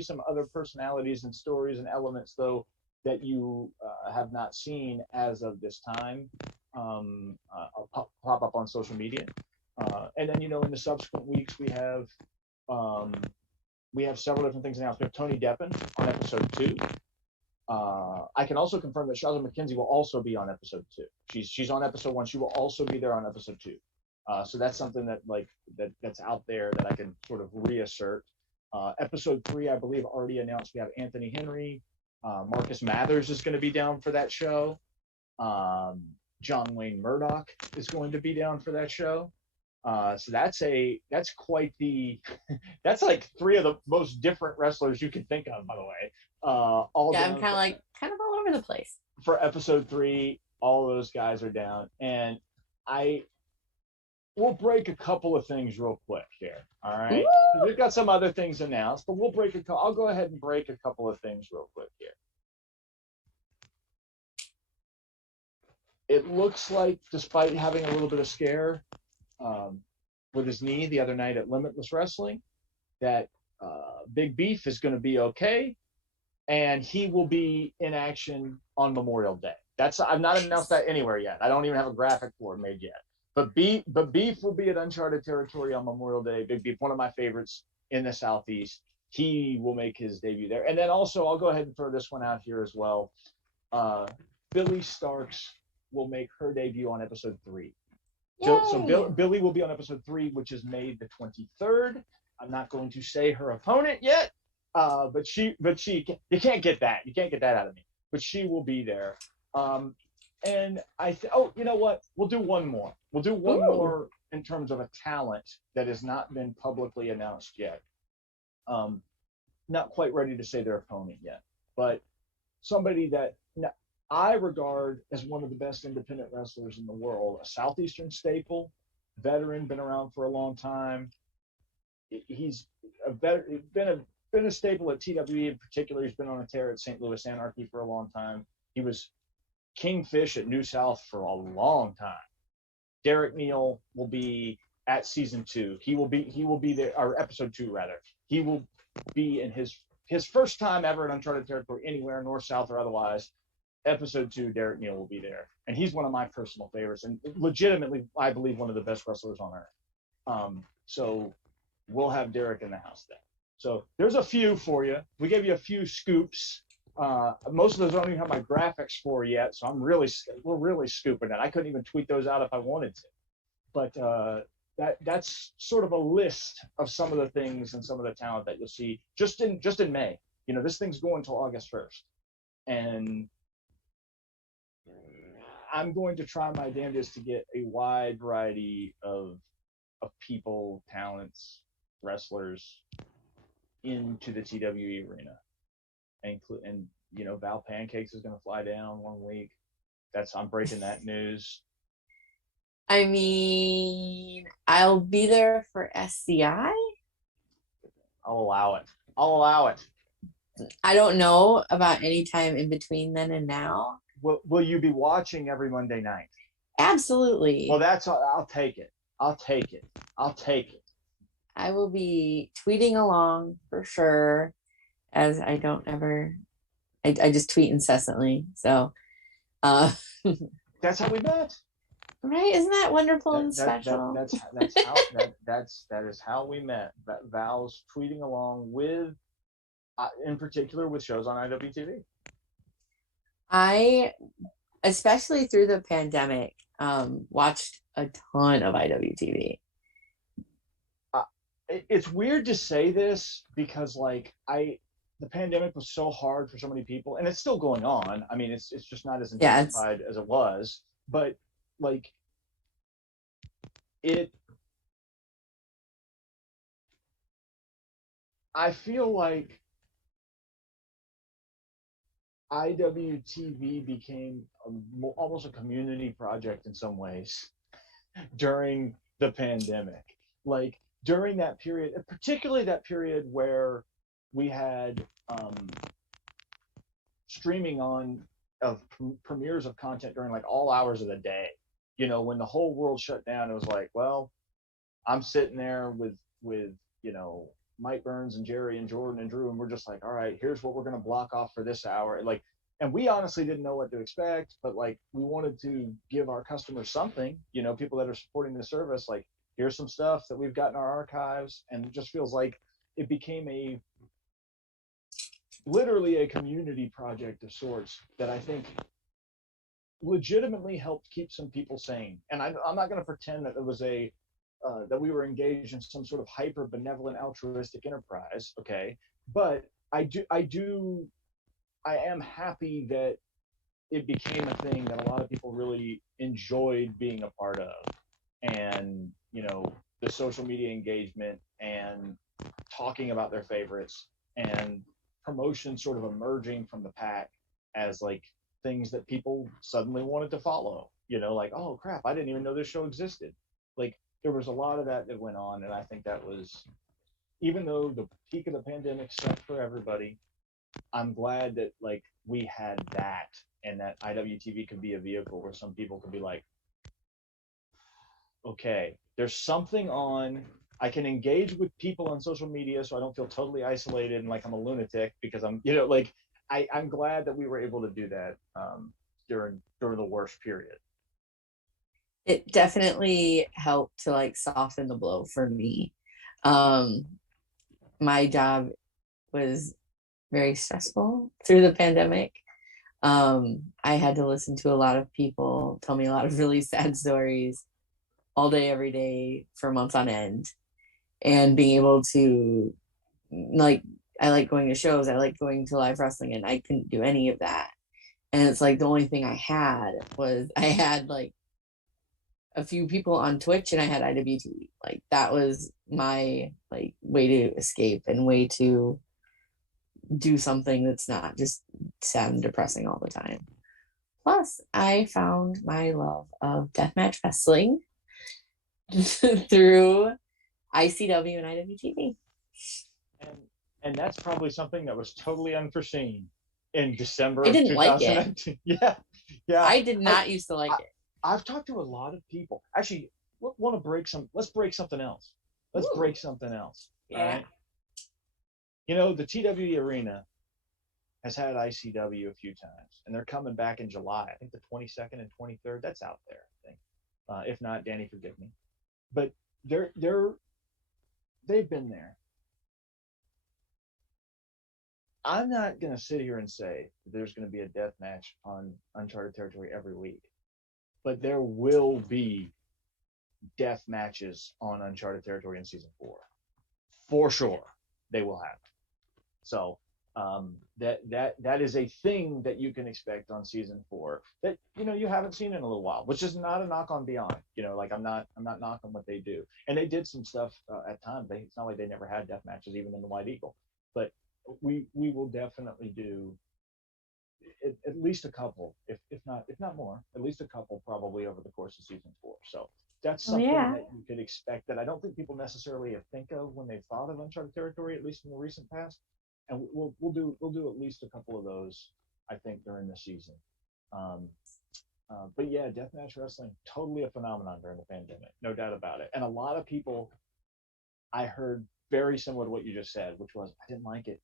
some other personalities and stories and elements, though, that you have not seen as of this time pop up on social media. And then, you know, in the subsequent weeks, we have several different things announced. We have Tony Deppen on episode 2. I can also confirm that Shaza McKenzie will also be on episode 2. She's on episode 1. She will also be there on episode 2. So that's something that's out there that I can sort of reassert. Episode 3, I believe, already announced we have Anthony Henry. Marcus Mathers is going to be down for that show. John Wayne Murdoch is going to be down for that show. So that's quite the that's like 3 of the most different wrestlers you can think of, by the way. All yeah, I'm kind of all over the place. For episode 3, all those guys are down, and we'll break a couple of things real quick here. All right, we've got some other things announced, but I'll go ahead and break a couple of things real quick here. It looks like, despite having a little bit of scare with his knee the other night at Limitless Wrestling, that Big Beef is going to be okay, and he will be in action on Memorial Day. I've not announced that anywhere yet. I don't even have a graphic for it made yet. But Beef will be at uncharted territory on Memorial Day. Big Beef, one of my favorites in the Southeast. He will make his debut there. And then also, I'll go ahead and throw this one out here as well. Billy Starks will make her debut on episode 3. So Billy will be on episode 3, which is May the 23rd. I'm not going to say her opponent yet, but you can't get that. You can't get that out of me. But she will be there. And you know what? We'll do one more. We'll do one more in terms of a talent that has not been publicly announced yet. Not quite ready to say their opponent yet, but somebody that I regard as one of the best independent wrestlers in the world, a Southeastern staple, veteran, been around for a long time. He's been a staple at TWE in particular. He's been on a tear at St. Louis Anarchy for a long time. He was Kingfish at New South for a long time. Derek Neal will be at season 2. He will be there, or episode 2 rather. He will be in his first time ever in uncharted territory anywhere, north, south, or otherwise. Episode 2, Derek Neal will be there, and he's one of my personal favorites, and legitimately, I believe, one of the best wrestlers on earth. So we'll have Derek in the house then. So there's a few for you. We gave you a few scoops. Most of those I don't even have my graphics for yet, so we're really scooping it. I couldn't even tweet those out if I wanted to. But that's sort of a list of some of the things and some of the talent that you'll see just in May. You know, this thing's going until August 1st, and I'm going to try my damnedest to get a wide variety of people, talents, wrestlers into the TWE arena. And you know, Val Pancakes is going to fly down 1 week. I'm breaking that news. I mean, I'll be there for SCI. I'll allow it. I don't know about any time in between then and now. Will you be watching every Monday night? Absolutely. Well, I'll take it. I will be tweeting along for sure, as I don't ever, I just tweet incessantly. So that's how we met. Right? Isn't that wonderful and special? That is how we met. Val's tweeting along with, in particular, with shows on IWTV. I, especially through the pandemic, watched a ton of IWTV. It's weird to say this because, like, the pandemic was so hard for so many people, and it's still going on. I mean, it's just not as intensified as it was, but like I feel like IWTV became almost a community project in some ways during the pandemic. Like during that period, particularly that period where we had streaming of premieres of content during like all hours of the day. You know, when the whole world shut down, it was like, well, I'm sitting there with you know, Mike Burns and Jerry and Jordan and Drew, and we're just like, all right, here's what we're going to block off for this hour. Like, and we honestly didn't know what to expect, but like we wanted to give our customers something, you know, people that are supporting the service, like here's some stuff that we've got in our archives. And it just feels like it became literally a community project of sorts that I think legitimately helped keep some people sane. And I'm not going to pretend that it was a that we were engaged in some sort of hyper benevolent altruistic enterprise. Okay, but I am happy that it became a thing that a lot of people really enjoyed being a part of, and the social media engagement and talking about their favorites and promotion sort of emerging from the pack as like things that people suddenly wanted to follow. Like, oh crap, I didn't even know this show existed. Like, there was a lot of that went on, and I think that was, even though the peak of the pandemic sucked for everybody, I'm glad that like we had that, and that IWTV could be a vehicle where some people could be like, okay, there's something on. I can engage with people on social media, so I don't feel totally isolated and like I'm a lunatic because I'm, like I'm glad that we were able to do that during the worst period. It definitely helped to like soften the blow for me. My job was very stressful through the pandemic. I had to listen to a lot of people tell me a lot of really sad stories all day, every day for months on end. And being able to, like, I like going to shows, I like going to live wrestling, and I couldn't do any of that. And it's like the only thing I had was I had like a few people on Twitch and I had IWTV. Like that was my like way to escape and way to do something that's not just sad and depressing all the time. Plus, I found my love of deathmatch wrestling through ICW and IWTV. And that's probably something that was totally unforeseen in December I didn't of like 2019. it. Yeah. I did not used to like it. I've talked to a lot of people. Actually, want to break some. Let's break something else. Let's Ooh. break something else. Yeah. All right. The TWE Arena has had ICW a few times, and they're coming back in July. I think the 22nd and 23rd. That's out there, I think. If not, Danny, forgive me. But they've been there. I'm not going to sit here and say that there's going to be a death match on uncharted territory every week, but there will be death matches on uncharted territory in season 4. For sure, they will happen. So that is a thing that you can expect on season 4 that you haven't seen in a little while, which is not a knock on Beyond. Like I'm not knocking what they do, and they did some stuff at times. It's not like they never had death matches even in the White Eagle, but we will definitely do at least a couple, if not more, at least a couple probably over the course of season 4. So that's something that you could expect that I don't think people necessarily think of when they thought of uncharted territory, at least in the recent past. And we'll do at least a couple of those, I think, during the season. But yeah, deathmatch wrestling, totally a phenomenon during the pandemic, no doubt about it. And a lot of people I heard very similar to what you just said, which was, I didn't like it,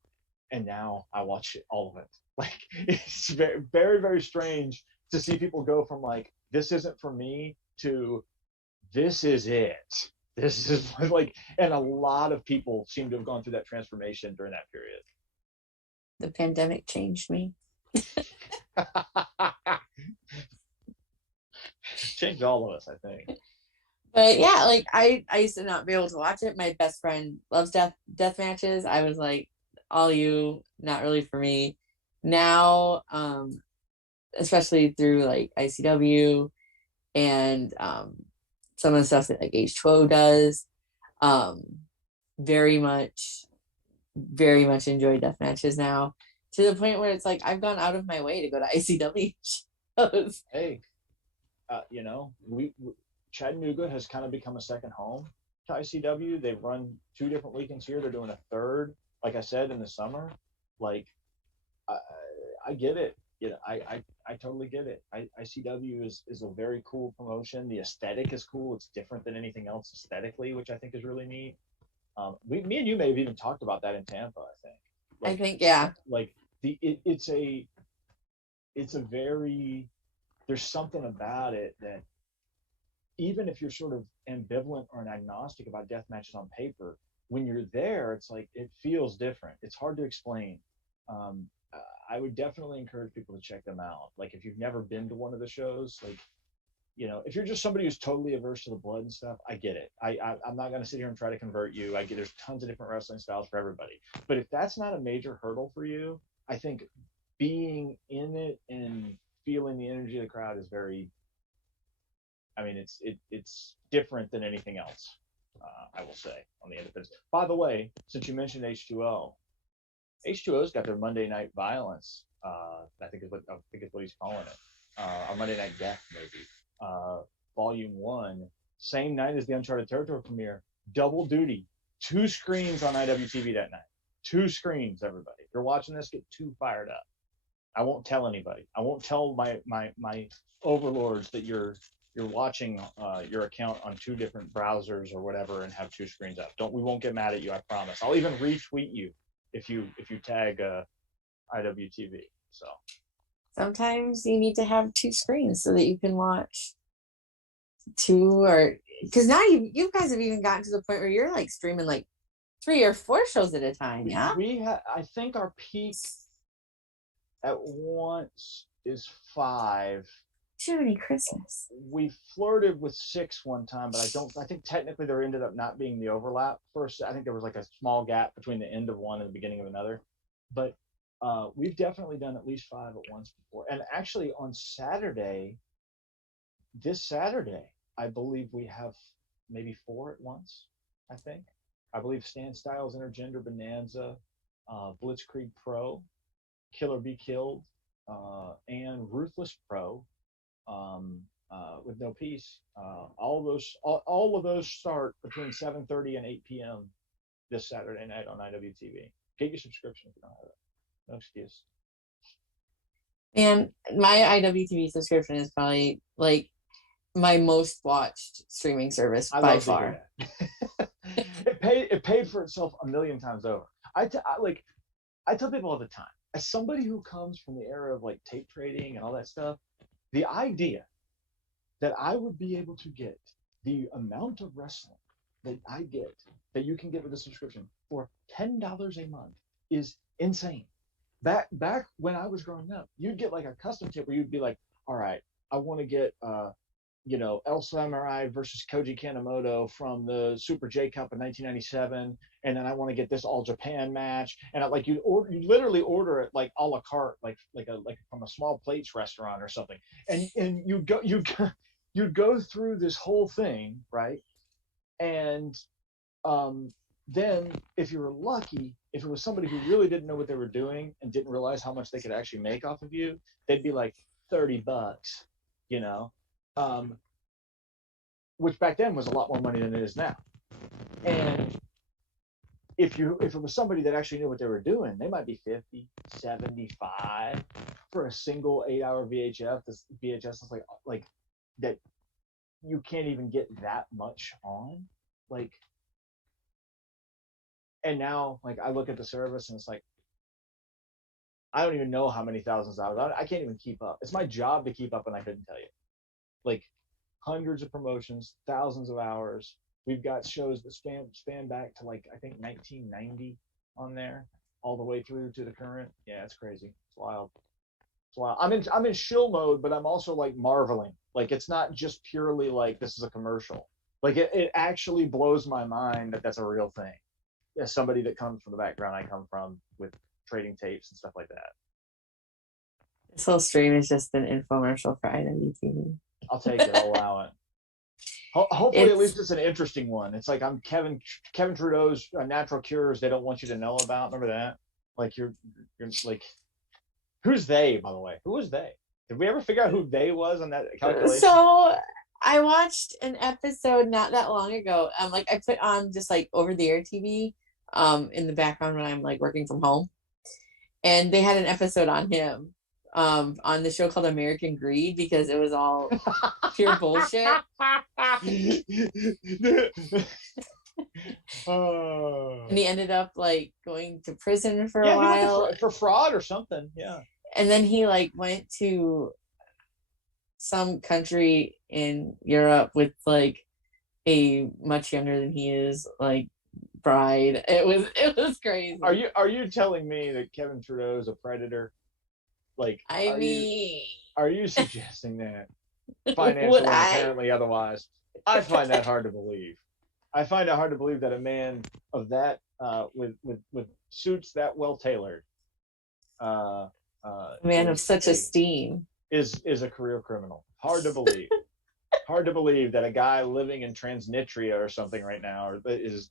and now I watch all of it. Like, it's very, very, very strange to see people go from like, this isn't for me, to this is it. This is like, and a lot of people seem to have gone through that transformation during that period. The pandemic changed me. Changed all of us, I think. But yeah, like I used to not be able to watch it. My best friend loves death matches. I was like, all you, not really for me. Now, especially through like ICW and some of the stuff that like H2O does, very much enjoy death matches now, to the point where it's like I've gone out of my way to go to ICW shows. Hey, we Chattanooga has kind of become a second home to ICW. They've run 2 different weekends here. They're doing a third, like I said, in the summer. Like, I get it. I totally get it. ICW is a very cool promotion. The aesthetic is cool. It's different than anything else aesthetically, which I think is really neat. Me and you may have even talked about that in Tampa, I think. Like, I think, yeah. Like it's a very, there's something about it that even if you're sort of ambivalent or an agnostic about death matches on paper, when you're there, it's like, it feels different. It's hard to explain. I would definitely encourage people to check them out. Like, if you've never been to one of the shows, like, if you're just somebody who's totally averse to the blood and stuff, I get it. I'm not going to sit here and try to convert you. I get there's tons of different wrestling styles for everybody. But if that's not a major hurdle for you, I think being in it and feeling the energy of the crowd is very, I mean, it's different than anything else. I will say on the independence. By the way, since you mentioned H2O, H2O's got their Monday Night Violence. I think is what he's calling it. Or Monday Night Death, maybe. Volume 1, same night as the Uncharted Territory premiere, double duty, 2 screens on IWTV that night. 2 screens, everybody. If you're watching this, get 2 fired up. I won't tell anybody. I won't tell my overlords that you're watching your account on 2 different browsers or whatever and have 2 screens up. We won't get mad at you, I promise. I'll even retweet you if you tag IWTV. So sometimes you need to have 2 screens so that you can watch 2, or because now you guys have even gotten to the point where you're like streaming like 3 or 4 shows at a time. Yeah, I think our peak at once is 5. Jiminy Christmas. We flirted with 6 one time, but I think technically there ended up not being the overlap. First, I think there was like a small gap between the end of one and the beginning of another, but we've definitely done at least 5 at once before. And actually on this Saturday, I believe we have maybe 4 at once. I believe Stan Styles Intergender Bonanza, Blitzkrieg Pro, Killer Be Killed, and Ruthless Pro, with No Peace. All of those start between 7:30 and 8 p.m. this Saturday night on IWTV. Get your subscription if you don't have it. No excuse. And my IWTV subscription is probably like my most watched streaming service by far. It paid for itself a million times over. I tell people all the time, as somebody who comes from the era of like tape trading and all that stuff, the idea that I would be able to get the amount of wrestling that I get, that you can get with a subscription for $10 a month is insane. Back when I was growing up, you'd get like a custom tip where you'd be like, all right, I want to get El Samurai versus Koji Kanemoto from the Super J Cup in 1997, and then I want to get this All Japan match, and you literally order it like a la carte, like from a small plates restaurant or something, and you'd go through this whole thing, right? And then if you were lucky, if it was somebody who really didn't know what they were doing and didn't realize how much they could actually make off of you, they'd be like $30, which back then was a lot more money than it is now. And if it was somebody that actually knew what they were doing, they might be 50, 75 for a single 8-hour VHF. This VHS is like that you can't even get that much on. And now I look at the service and it's like, I don't even know how many thousands of hours. I can't even keep up. It's my job to keep up, and I couldn't tell you. Hundreds of promotions, thousands of hours. We've got shows that span back to I think 1990 on there, all the way through to the current. Yeah, it's crazy. It's wild. It's wild. I'm in shill mode, but I'm also marveling. It's not just purely this is a commercial. It actually blows my mind that that's a real thing. As somebody that comes from the background I come from with trading tapes and stuff like that. This whole stream is just an infomercial for IWTV. I'll take it. I'll allow it. Hopefully, at least it's an interesting one. It's like I'm Kevin Trudeau's natural cures they don't want you to know about. Remember that? You're who's they, by the way? Who was they? Did we ever figure out who they was on that calculation? So I watched an episode not that long ago. I put on just over the air TV in the background when I'm working from home, and they had an episode on him on the show called American Greed, because it was all pure bullshit. And he ended up going to prison for a while for fraud or something. Yeah. And then he went to some country in Europe with a much younger than he is bride. It was crazy. Are you telling me that Kevin Trudeau is a predator? Are you suggesting that? financially Would and I? apparently otherwise. I find that hard to believe. I find it hard to believe that a man of that with suits that well tailored uh, A man of is such esteem. a career criminal. Hard to believe. Hard to believe that a guy living in Transnistria or something right now is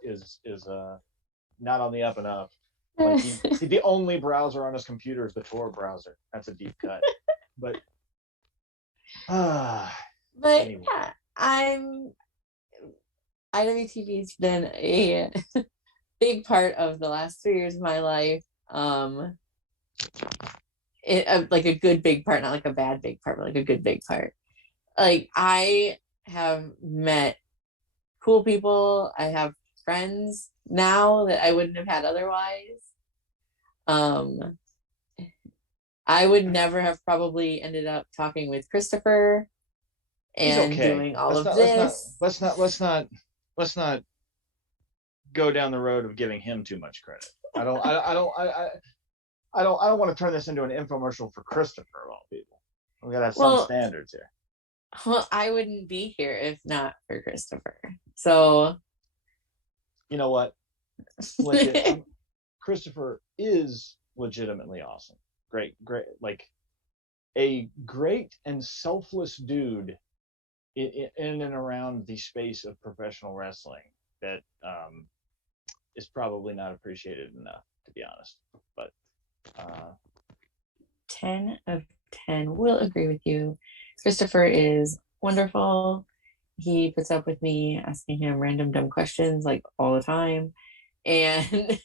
not on the up and up. Like the only browser on his computer is the Tor browser. That's a deep cut. But anyway. Yeah, IWTV's been a big part of the last 3 years of my life. Like a good big part, not like a bad big part, but like a good big part. Like I have met cool people. I have friends now that I wouldn't have had otherwise. I would never have probably ended up talking with Christopher and okay. doing all of this. Let's not go down the road of giving him too much credit. I don't want to turn this into an infomercial for Christopher of all people. We gotta have some standards here. Well, I wouldn't be here if not for Christopher. So you know what? Christopher is legitimately awesome. Great, like a great and selfless dude in and around the space of professional wrestling that is probably not appreciated enough, to be honest. But 10 of 10 will agree with you. Christopher is wonderful. He puts up with me asking him random dumb questions like all the time. And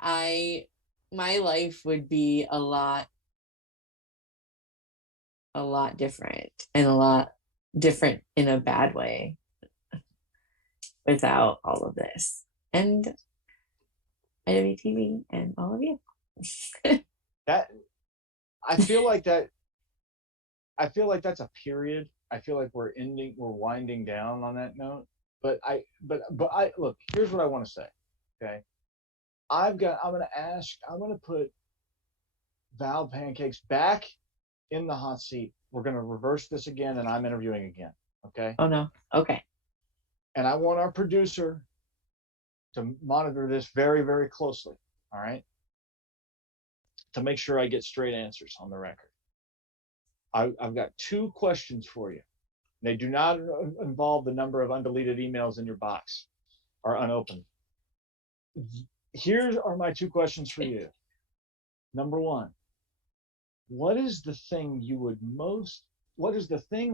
my life would be a lot different, and a lot different in a bad way without all of this. And IWTV and all of you. that I feel like that's a period. I feel like we're winding down on that note. But I look, here's what I want to say. Okay. I'm gonna put Val Pancakes back in the hot seat. We're gonna reverse this again, and I'm interviewing again. Okay. Oh no. Okay. And I want our producer to monitor this very, very closely. All right. To make sure I get straight answers on the record. I've got 2 questions for you. They do not involve the number of undeleted emails in your box or unopened. Here are my 2 questions for you. Number 1, what is the thing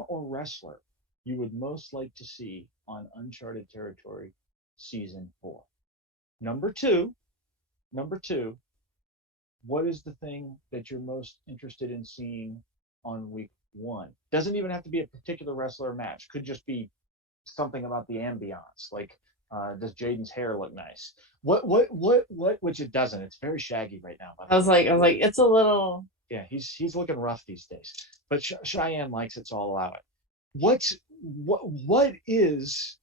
or wrestler you would most like to see on Uncharted Territory Season 4? Number two, what is the thing that you're most interested in seeing on week 1? Doesn't even have to be a particular wrestler or match. Could just be something about the ambiance, like does Jaden's hair look nice? What? Which it doesn't. It's very shaggy right now. I was like, it's a little. Yeah, he's looking rough these days. But Cheyenne likes it, so I'll allow it. What is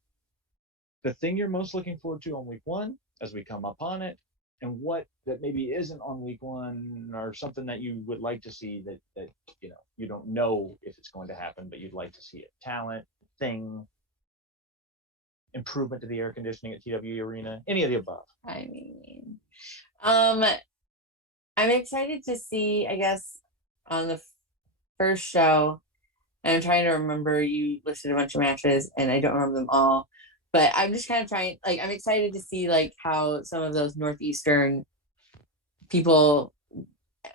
the thing you're most looking forward to on week 1 as we come up on it, and what that maybe isn't on week 1, or something that you would like to see that you don't know if it's going to happen, but you'd like to see it. Talent, thing, improvement to the air conditioning at TWE Arena, any of the above. I mean, I'm excited to see, I guess, on the first show, and I'm trying to remember, you listed a bunch of matches and I don't remember them all, but I'm just kind of trying, like, I'm excited to see like how some of those Northeastern people,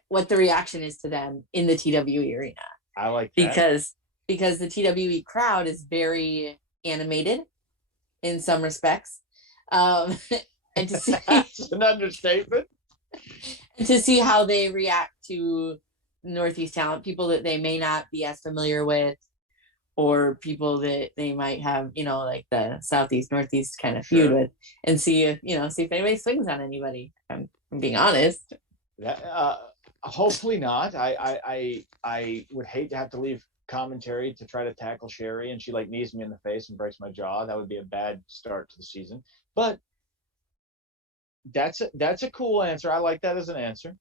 what the reaction is to them in the TWE Arena. I like that. Because the TWE crowd is very animated in some respects. And to see that's an understatement. And to see how they react to Northeast talent, people that they may not be as familiar with, or people that they might have, like the Southeast Northeast kind of feud with, and see if anybody swings on anybody. I'm being honest. Hopefully not. I would hate to have to leave commentary to try to tackle Sherry, and she like knees me in the face and breaks my jaw. That would be a bad start to the season. But that's a cool answer. I like that as an answer.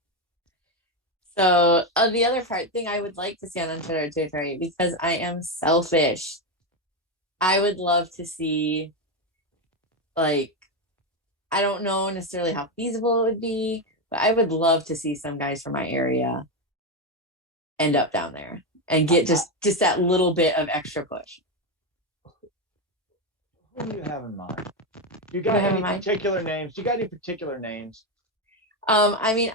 So the other thing I would like to see on Uncharted Territory, because I am selfish, I would love to see, like, I don't know necessarily how feasible it would be, but I would love to see some guys from my area end up down there and get just that little bit of extra push. Who do you have in mind? You What do I got have in any mind? particular names? You got any particular names? I mean,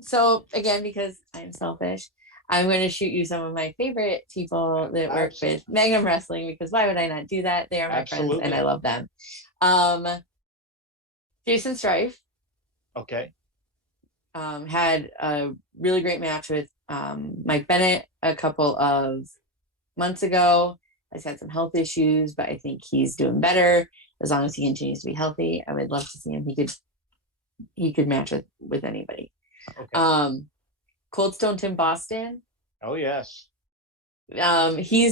so again, because I'm selfish, I'm going to shoot you some of my favorite people that work with Magnum Wrestling, because why would I not do that? They are my friends and I love them. Jason Strife. Okay. Had a really great match with Mike Bennett a couple of months ago. He's had some health issues, but I think he's doing better as long as he continues to be healthy. I would love to see him. He could match with anybody. Okay. Cold Stone Tim Boston. Oh yes. He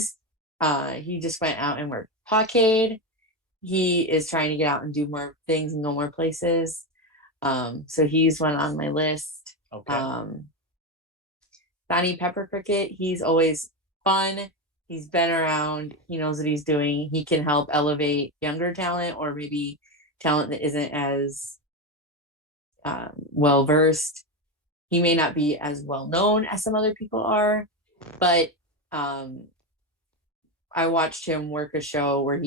just went out and worked Pawcade. He is trying to get out and do more things and go more places. So he's one on my list. Okay. Donnie Pepper Cricket, he's always fun. He's been around. He knows what he's doing. He can help elevate younger talent, or maybe talent that isn't as well versed. He may not be as well known as some other people are, but I watched him work a show where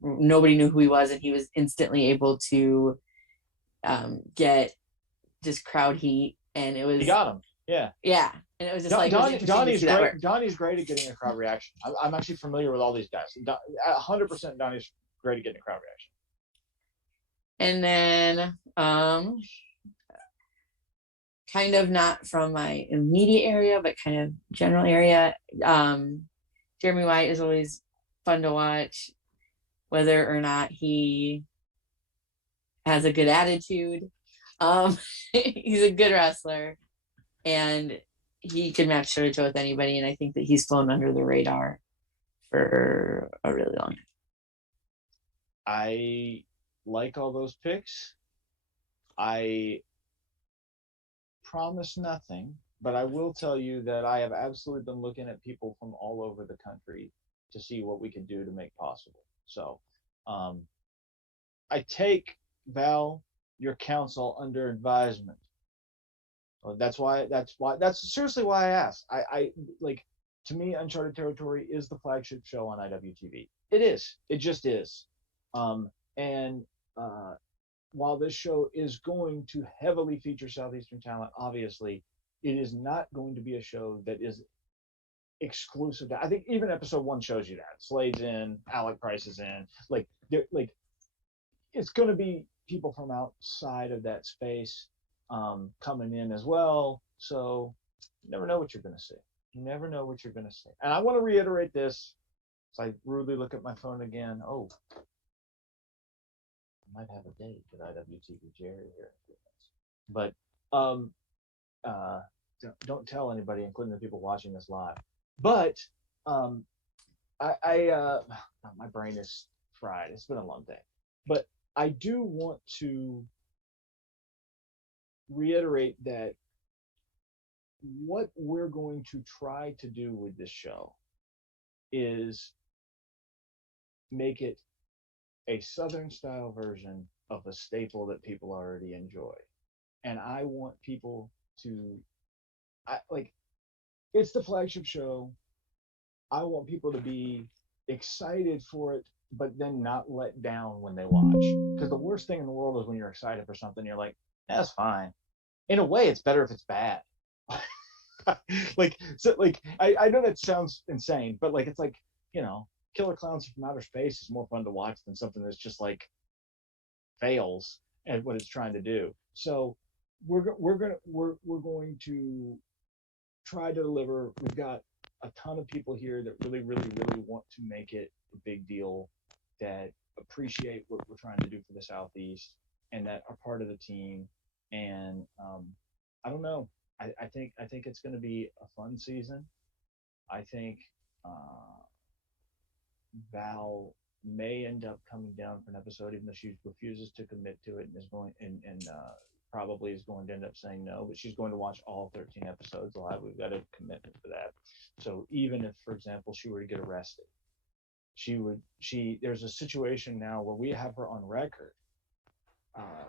nobody knew who he was, and he was instantly able to get just crowd heat, and it was, he got him. Yeah, and it was just Donnie's great. Donnie's great at getting a crowd reaction. I'm actually familiar with all these guys. 100% Donnie's great at getting a crowd reaction. And then kind of not from my immediate area, but kind of general area, Jeremy White is always fun to watch, whether or not he has a good attitude. He's a good wrestler, and he can match toe to toe with anybody. And I think that he's flown under the radar for a really long time. I like all those picks. I promise nothing, but I will tell you that I have absolutely been looking at people from all over the country to see what we can do to make possible. So I take, Val, your counsel under advisement. That's seriously why I asked. I like, to me, Uncharted Territory is the flagship show on IWTV. It is. It just is. And while this show is going to heavily feature Southeastern talent, obviously, it is not going to be a show that is exclusive to, I think even episode 1 shows you that. Slade's in, Alec Price is in. Like it's going to be people from outside of that space coming in as well. So you never know what you're going to see. You never know what you're going to see. And I want to reiterate this. So I rudely look at my phone again. Oh, I might have a date with IWTV Jerry here. But don't tell anybody, including the people watching this live. But my brain is fried. It's been a long day. But I do want to reiterate that what we're going to try to do with this show is make it a Southern style version of a staple that people already enjoy. And I want people to, it's the flagship show. I want people to be excited for it, but then not let down when they watch. Because the worst thing in the world is when you're excited for something, you're like, that's fine. In a way, it's better if it's bad. I know that sounds insane, but it's like, Killer Clowns from Outer Space is more fun to watch than something that's just like fails at what it's trying to do. So we're going to try to deliver. We've got a ton of people here that really, really, really want to make it a big deal, that appreciate what we're trying to do for the Southeast, and that are part of the team. And I don't know. I think it's going to be a fun season. I think Val may end up coming down for an episode, even though she refuses to commit to it and is going and probably is going to end up saying no, but she's going to watch all 13 episodes live. We've got a commitment for that. So even if, for example, she were to get arrested, there's a situation now where we have her on record,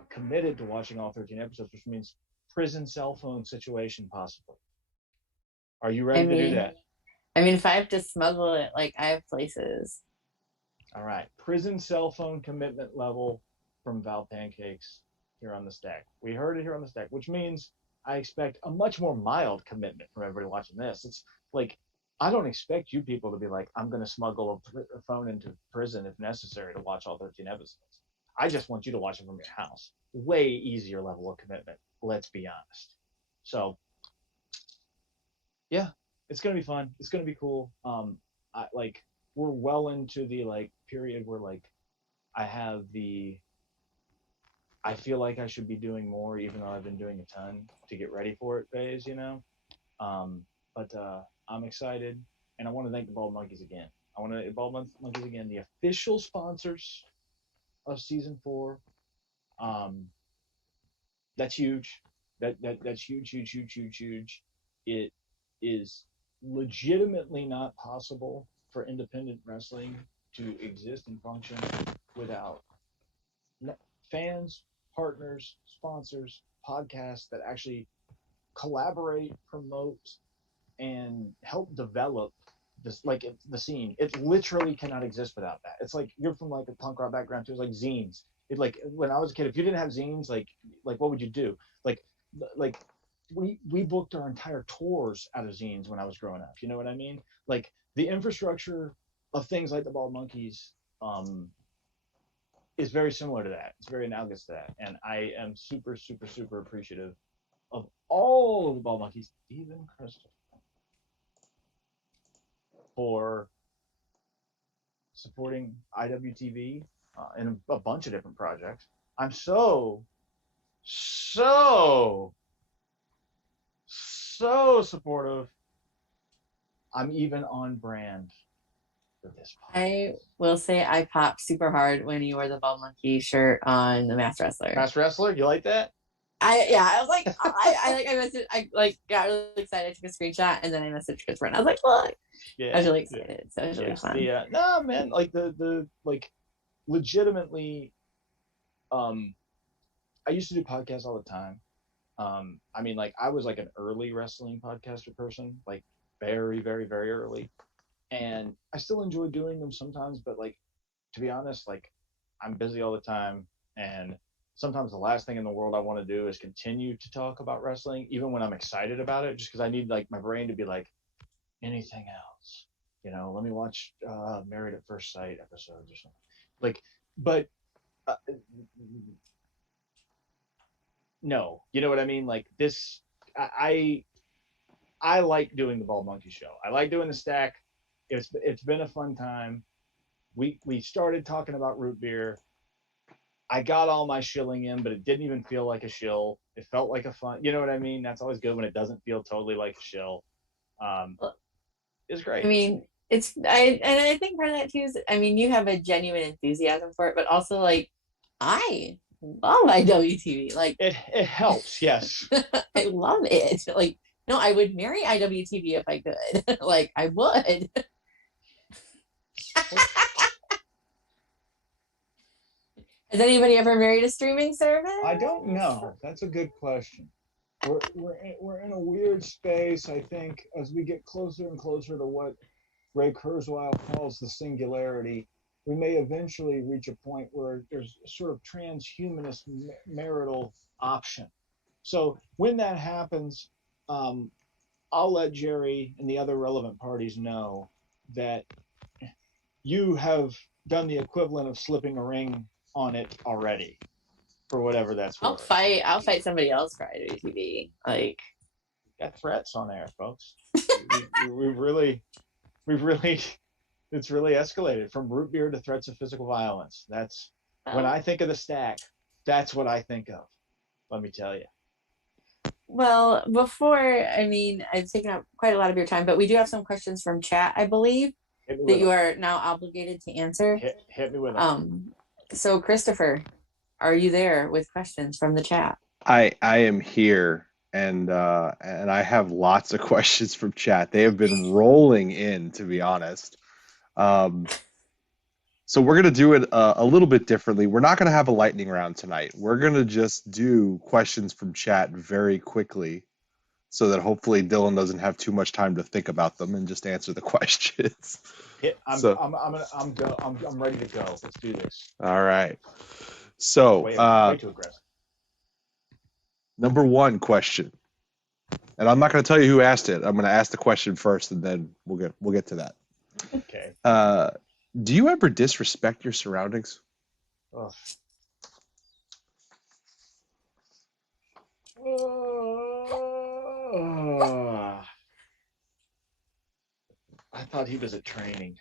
committed to watching all 13 episodes, which means prison cell phone situation possibly. Are you ready to do that? I mean, if I have to smuggle it, like I have places. All right. Prison cell phone commitment level from Val Pancakes here on the stack. We heard it here on the stack, which means I expect a much more mild commitment from everybody watching this. It's like, I don't expect you people to be like, I'm going to smuggle a phone into prison if necessary to watch all 13 episodes. I just want you to watch it from your house. Way easier level of commitment. Let's be honest. So, yeah, it's going to be fun. It's going to be cool. We're well into the period where I feel like I should be doing more, even though I've been doing a ton to get ready for it phase, But I'm excited, and I want to thank the Bald Monkeys again. The official sponsors of season 4. That's huge. That's huge. It is legitimately not possible for independent wrestling to exist and function without fans, partners, sponsors, podcasts that actually collaborate, promote, and help develop this, the scene. It literally cannot exist without that. It's like, you're from a punk rock background too. It's like zines. When I was a kid, if you didn't have zines, what would you do? We booked our entire tours out of zines when I was growing up. You know what I mean? The infrastructure of things like the Bald Monkeys is very similar to that. It's very analogous to that. And I am super, super, super appreciative of all of the Bald Monkeys, even Crystal, for supporting IWTV in a bunch of different projects. I'm so supportive. I'm even on brand for this podcast. I will say I popped super hard when you wore the Bald Monkey shirt on the Masked Wrestler. Masked Wrestler, you like that? I was like, I got really excited, took a screenshot, and then I messaged Chris Brent. I was like, look. Yeah, I was really excited. So it was really fun. No, man, legitimately, I used to do podcasts all the time. I was an early wrestling podcaster person, very, very, very early. And I still enjoy doing them sometimes, but to be honest, I'm busy all the time. And sometimes the last thing in the world I want to do is continue to talk about wrestling, even when I'm excited about it, just because I need my brain to be anything else. Let me watch Married at First Sight episodes or something. No, you know what I mean? This, I like doing the Bald Monkey Show. I like doing the stack. It's been a fun time. We started talking about root beer. I got all my shilling in, but it didn't even feel like a shill. It felt like a fun, you know what I mean? That's always good when it doesn't feel totally like a shill. It's great. I mean, I think part of that too is, you have a genuine enthusiasm for it, but also I love IWTV. It helps, yes. I love it. No, I would marry IWTV if I could. I would. Has anybody ever married a streaming service? I don't know. That's a good question. We're in a weird space, I think, as we get closer and closer to what Ray Kurzweil calls the singularity. We may eventually reach a point where there's a sort of transhumanist marital option. So when that happens, I'll let Jerry and the other relevant parties know that you have done the equivalent of slipping a ring on it already, for whatever that's worth. I'll fight somebody else for IWTV. Got threats on there, folks. we've really, it's really escalated from root beer to threats of physical violence. That's when I think of the stack. That's what I think of. Let me tell you. Well, I've taken up quite a lot of your time, but we do have some questions from chat, I believe, that you are now obligated to answer. Hit me with it. So Christopher, are you there with questions from the chat? I am here, and I have lots of questions from chat. They have been rolling in, to be honest. Um, so we're gonna do it a little bit differently. We're not gonna have a lightning round tonight. We're gonna just do questions from chat very quickly, so that hopefully Dylan doesn't have too much time to think about them and just answer the questions. So, I'm ready to go. Let's do this. all right. So, Way too aggressive. number one question, and I'm not going to tell you who asked it. I'm going to ask the question first, and then we'll get to that. Okay. Do you ever disrespect your surroundings? Ugh. I thought he was at training.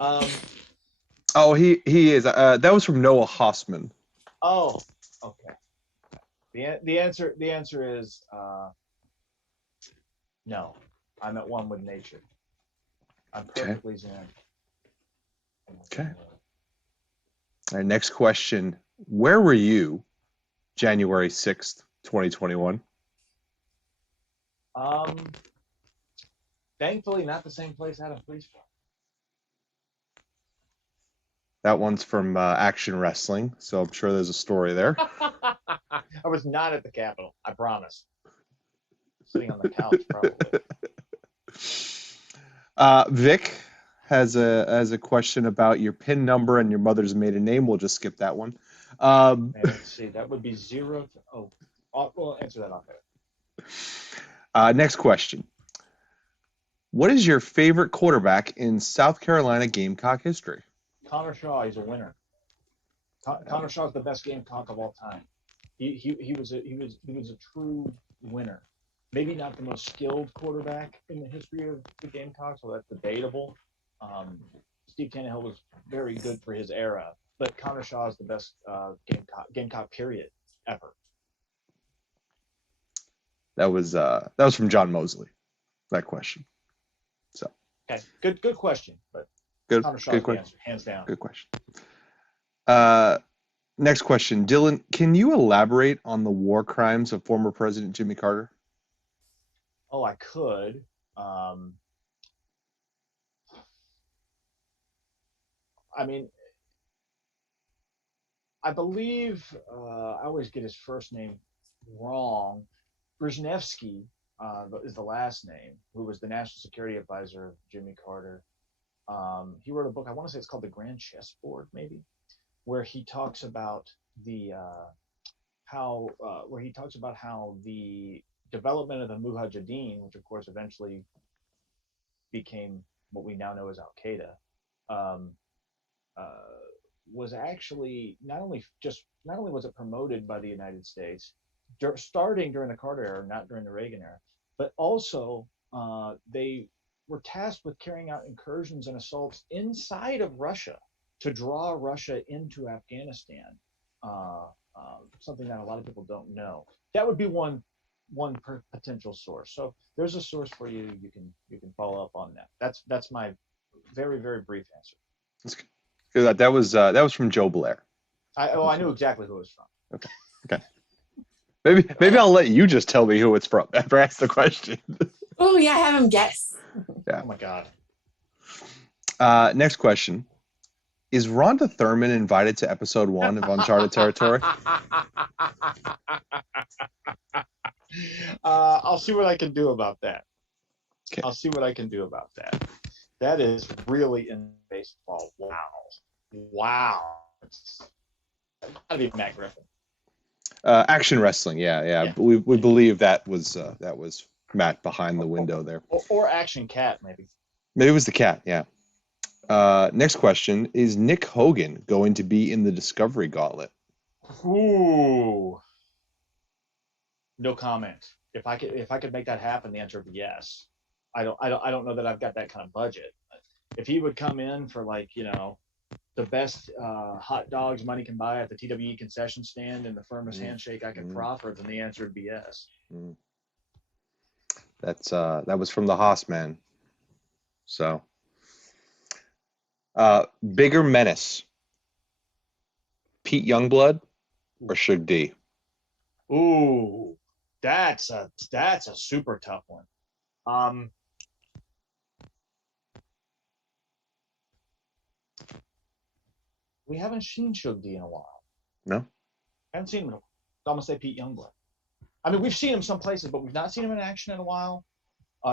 Oh, he is. That was from Noah Hossman. Oh, okay. The answer is no. I'm at one with nature. I'm perfectly zen. Okay. All right, next question. Where were you January 6th, 2021? Thankfully not the same place Adam Police from. That one's from Action Wrestling, so I'm sure there's a story there. I was not at the Capitol, I promise. Sitting on the couch, probably. Vic has a question about your PIN number and your mother's maiden name. We'll just skip that one. Let's see, that would be 0 to, we'll answer that off there. Next question. What is your favorite quarterback in South Carolina Gamecock history? Connor Shaw, he's a winner. Connor Shaw is the best Gamecock of all time. He was a true winner. Maybe not the most skilled quarterback in the history of the Gamecocks, so that's debatable. Steve Tannehill was very good for his era, but Connor Shaw is the best Gamecock period ever. That was from John Mosley. That question. So okay, good question, but Connor Shaw is the answer, hands down. Good question. Next question, Dylan. Can you elaborate on the war crimes of former President Jimmy Carter? Oh, I could. I mean, I believe I always get his first name wrong. Brzezinski is the last name, who was the national security advisor of Jimmy Carter. He wrote a book, I want to say it's called The Grand Chessboard, maybe, where he talks about how the development of the Mujahideen, which of course eventually became what we now know as Al Qaeda, was actually not only was it promoted by the United States, starting during the Carter era, not during the Reagan era, but also they were tasked with carrying out incursions and assaults inside of Russia to draw Russia into Afghanistan. Something that a lot of people don't know. That would be one potential source. So there's a source for you. You can follow up on that. That's my very, very brief answer. That was from Joe Blair. I knew exactly who it was from. Okay. Maybe I'll let you just tell me who it's from after I ask the question. Oh yeah, have him guess. Yeah. Oh my God. Next question. Is Rhonda Thurman invited to episode 1 of Uncharted Territory? I'll see what I can do about that. Okay. I'll see what I can do about that. That is really in baseball. Wow. It's gotta be Matt Griffin. Action Wrestling, yeah. We believe that was Matt behind the window there. Or Action Cat, maybe. Maybe it was the cat, yeah. Next question, is Nick Hogan going to be in the Discovery Gauntlet? Ooh. No comment. If I could make that happen, the answer would be yes. I don't know that I've got that kind of budget. If he would come in for the best hot dogs money can buy at the TWE concession stand and the firmest handshake I could proffer, then the answer would be yes. That was from the Haas man. So bigger menace, Pete Youngblood or Suge D? Ooh, that's a super tough one. We haven't seen Shug D in a while. No. Haven't seen him in a while. I'm gonna say Pete Youngblood. I mean, we've seen him some places, but we've not seen him in action in a while.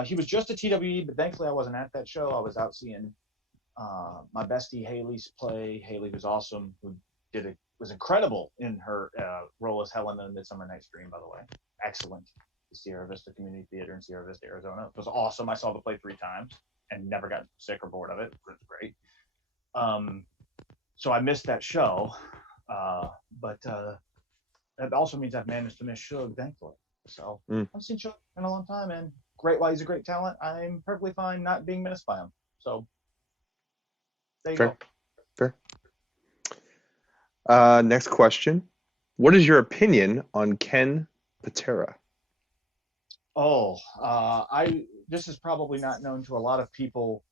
He was just at TWE, but thankfully I wasn't at that show. I was out seeing my bestie Haley's play. Haley was awesome, who was incredible in her role as Helen in Midsummer Night's Dream, by the way. Excellent. The Sierra Vista Community Theater in Sierra Vista, Arizona. It was awesome. I saw the play 3 times and never got sick or bored of it. It was great. So I missed that show, but that also means I've managed to miss Shug, thankfully. So I've seen Shug in a long time, and great. While he's a great talent, I'm perfectly fine not being missed by him. So there you go. Fair. Next question. What is your opinion on Ken Patera? Oh, this is probably not known to a lot of people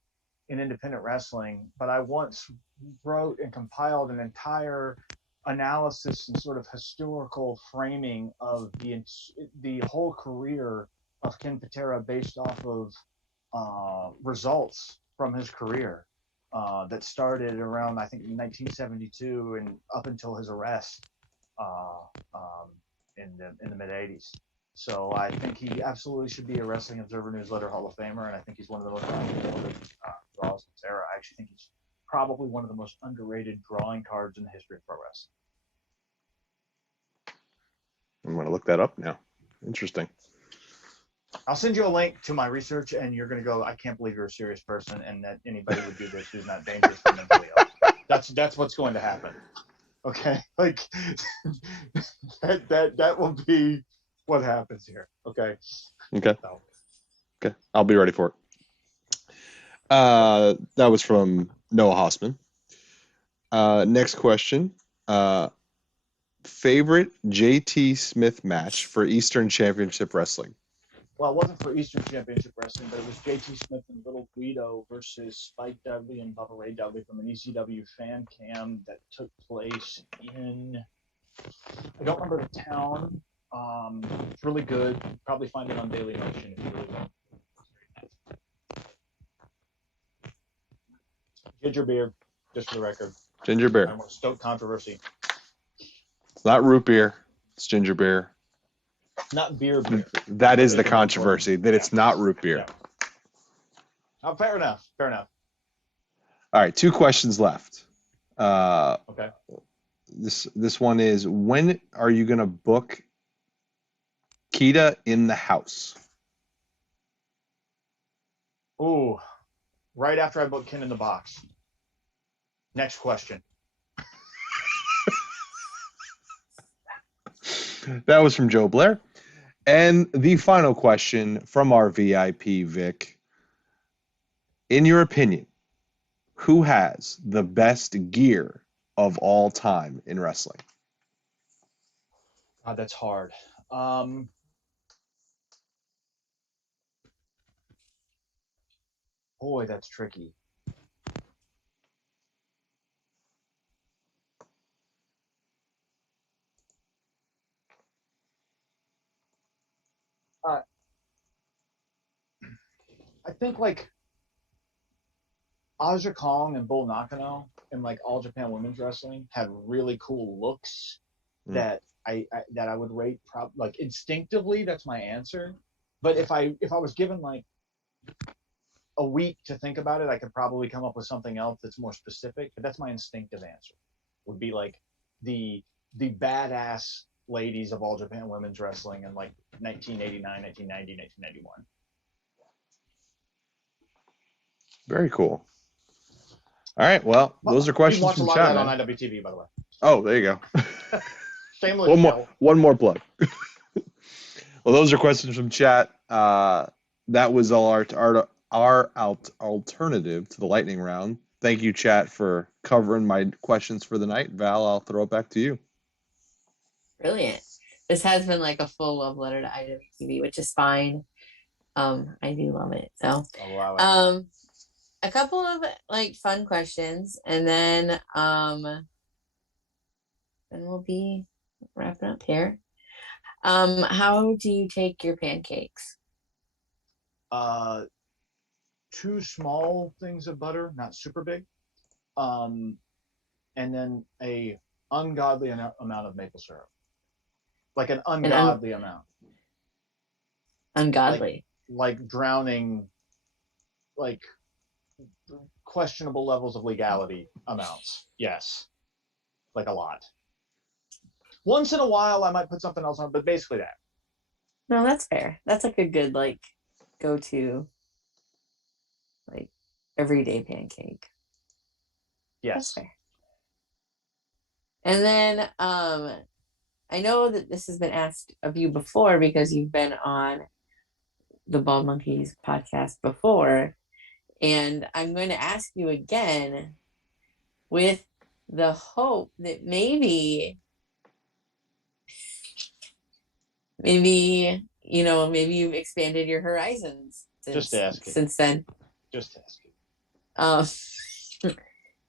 in independent wrestling, but I once wrote and compiled an entire analysis and sort of historical framing of the whole career of Ken Patera based off of results from his career that started around, I think, 1972 and up until his arrest in the mid 80s. So I think he absolutely should be a Wrestling Observer Newsletter Hall of Famer, and I think he's one of the most underrated draws of his era. I actually think he's probably one of the most underrated drawing cards in the history of pro wrestling. I'm going to look that up now. Interesting. I'll send you a link to my research, and you're going to go, I can't believe you're a serious person and that anybody would do this who's not dangerous for mentally ill. That's what's going to happen. Okay? Like, that will be what happens here. Okay? Okay. So. Okay. I'll be ready for it. That was from Noah Hossman. Next question. Favorite JT Smith match for Eastern Championship Wrestling? Well, it wasn't for Eastern Championship Wrestling, but it was JT Smith and Little Guido versus Spike Dudley and Bubba Ray Dudley from an ECW fan cam that took place in, I don't remember the town. It's really good. Probably find it on Daily Motion if you really want. Ginger beer, just for the record. Ginger beer. I don't want to stoke controversy. It's not root beer. It's ginger beer. Not beer. That is the controversy, that it's not root beer. Yeah. Oh, fair enough. All right, 2 questions left. Okay. This one is, when are you going to book Kita in the house? Ooh, right after I book Ken in the Box. Next question. That was from Joe Blair. And the final question from our VIP, Vic. In your opinion, who has the best gear of all time in wrestling? God, that's hard. Boy, that's tricky. I think like Aja Kong and Bull Nakano in like All Japan Women's Wrestling had really cool looks that I would rate like instinctively. That's my answer. But if I was given like a week to think about it, I could probably come up with something else that's more specific. But that's my instinctive answer. Would be like the badass ladies of All Japan Women's Wrestling in like 1989, 1990, 1991. Very cool. All right, well, those are questions you watch from a lot chat, of that man. on IWTV, by the way. Oh, there you go. Shameless. One more plug. Well, those are questions from chat. That was all our alternative to the lightning round. Thank you, chat, for covering my questions for the night. Val, I'll throw it back to you. Brilliant. This has been like a full love letter to IWTV, which is fine. I do love it. So, a couple of like fun questions, and then we'll be wrapping up here. How do you take your pancakes? 2 small things of butter, not super big, and then a ungodly amount of maple syrup, like an An ungodly amount, ungodly. like drowning, like questionable levels of legality amounts. Yes, like a lot. Once in a while, I might put something else on, but basically that. No, that's fair. That's like a good like go-to like everyday pancake. That's Yes. fair. And then I know that this has been asked of you before because you've been on the Bald Monkeys podcast before. And I'm going to ask you again with the hope that maybe, maybe you've expanded your horizons Just asking. since then. Just asking. Um,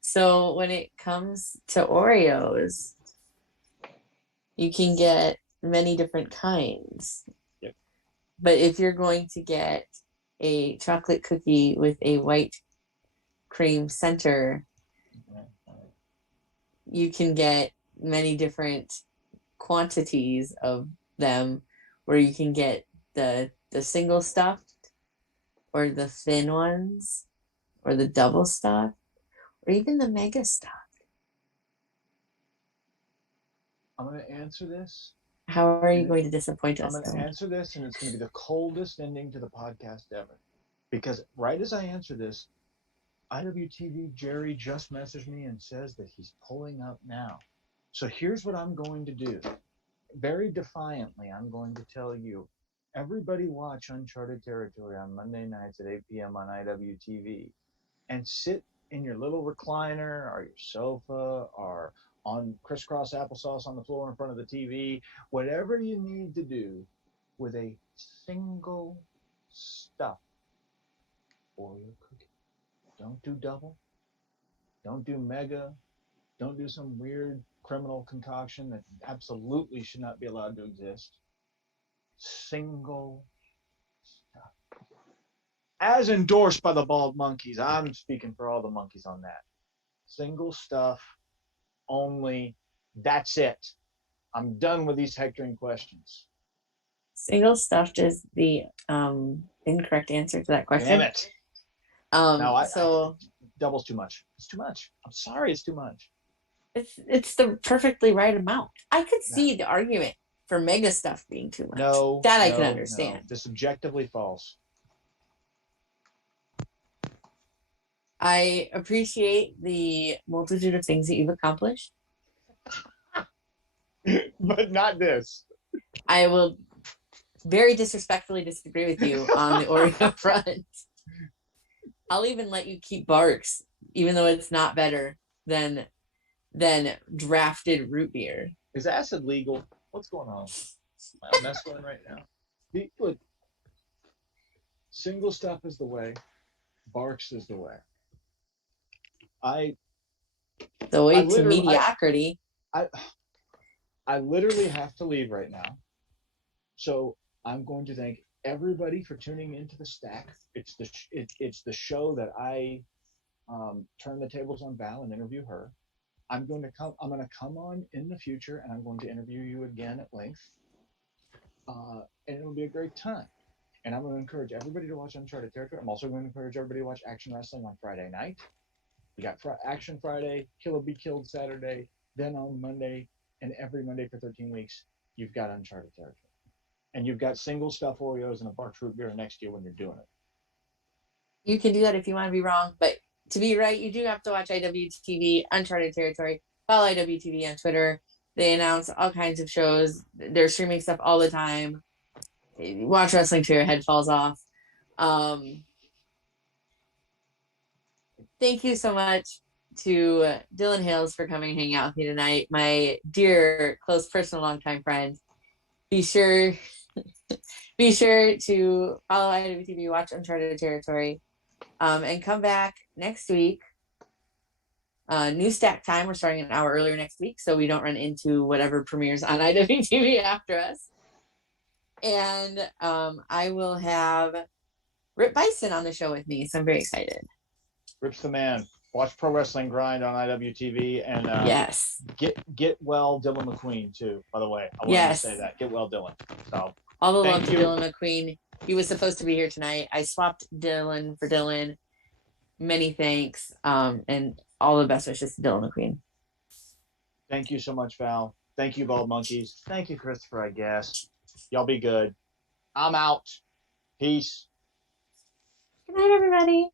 so when it comes to Oreos, you can get many different kinds. Yep. But if you're going to get a chocolate cookie with a white cream center, you can get many different quantities of them, where you can get the single stuffed or the thin ones or the double stuffed or even the mega stuffed. I'm going to answer this. How are you going to disappoint us? I'm going to answer this, and it's going to be the coldest ending to the podcast ever. Because right as I answer this, IWTV Jerry just messaged me and says that he's pulling up now. So here's what I'm going to do. Very defiantly, I'm going to tell you, everybody watch Uncharted Territory on Monday nights at 8 p.m. on IWTV and sit in your little recliner or your sofa or on crisscross applesauce on the floor in front of the TV, whatever you need to do with a single stuffed Oreo cookie. Don't do double. Don't do mega. Don't do some weird criminal concoction that absolutely should not be allowed to exist. Single stuff. As endorsed by the Bald Monkeys. I'm speaking for all the monkeys on that. Single stuff only. That's it. I'm done with these hectoring questions. Single stuffed is the incorrect answer to that question. Damn it. So double's too much. It's too much. I'm sorry, it's too much. It's the perfectly right amount. I could see the argument for mega stuff being too much. I can understand. No. This is objectively false. I appreciate the multitude of things that you've accomplished. But not this. I will very disrespectfully disagree with you on the Oreo front. I'll even let you keep Barqs, even though it's not better than drafted root beer. Is acid legal? What's going on? Am I messing right now? Look, single stuff is the way. Barqs is the way. The way to mediocrity. I literally have to leave right now. So I'm going to thank everybody for tuning into the Stack. It's the show that I turn the tables on Val and interview her. I'm going to come on in the future, and I'm going to interview you again at length. And it'll be a great time. And I'm going to encourage everybody to watch Uncharted Territory. I'm also going to encourage everybody to watch Action Wrestling on Friday night. You got Action Friday, Kill or Be Killed Saturday, then on Monday, and every Monday for 13 weeks, you've got Uncharted Territory. And you've got single stuff Oreos and a Barqs root beer next to you when you're doing it. You can do that if you want to be wrong, but to be right, you do have to watch IWTV Uncharted Territory. Follow IWTV on Twitter. They announce all kinds of shows. They're streaming stuff all the time. Watch wrestling till your head falls off. Thank you so much to Dylan Hales for coming and hanging out with me tonight. My dear, close, personal, longtime friend. Be sure to follow IWTV, watch Uncharted Territory, and come back next week. New Stack time. We're starting an hour earlier next week, so we don't run into whatever premieres on IWTV after us. And I will have Rip Bison on the show with me, so I'm very excited. Rip's the man. Watch Pro Wrestling Grind on IWTV and yes, get well Dylan McQueen too. By the way, I wanted to say that. Get well Dylan. So all the love to Dylan McQueen. He was supposed to be here tonight. I swapped Dylan for Dylan. Many thanks, and all the best wishes to Dylan McQueen. Thank you so much, Val. Thank you, Bald Monkeys. Thank you, Christopher. I guess y'all be good. I'm out. Peace. Good night, everybody.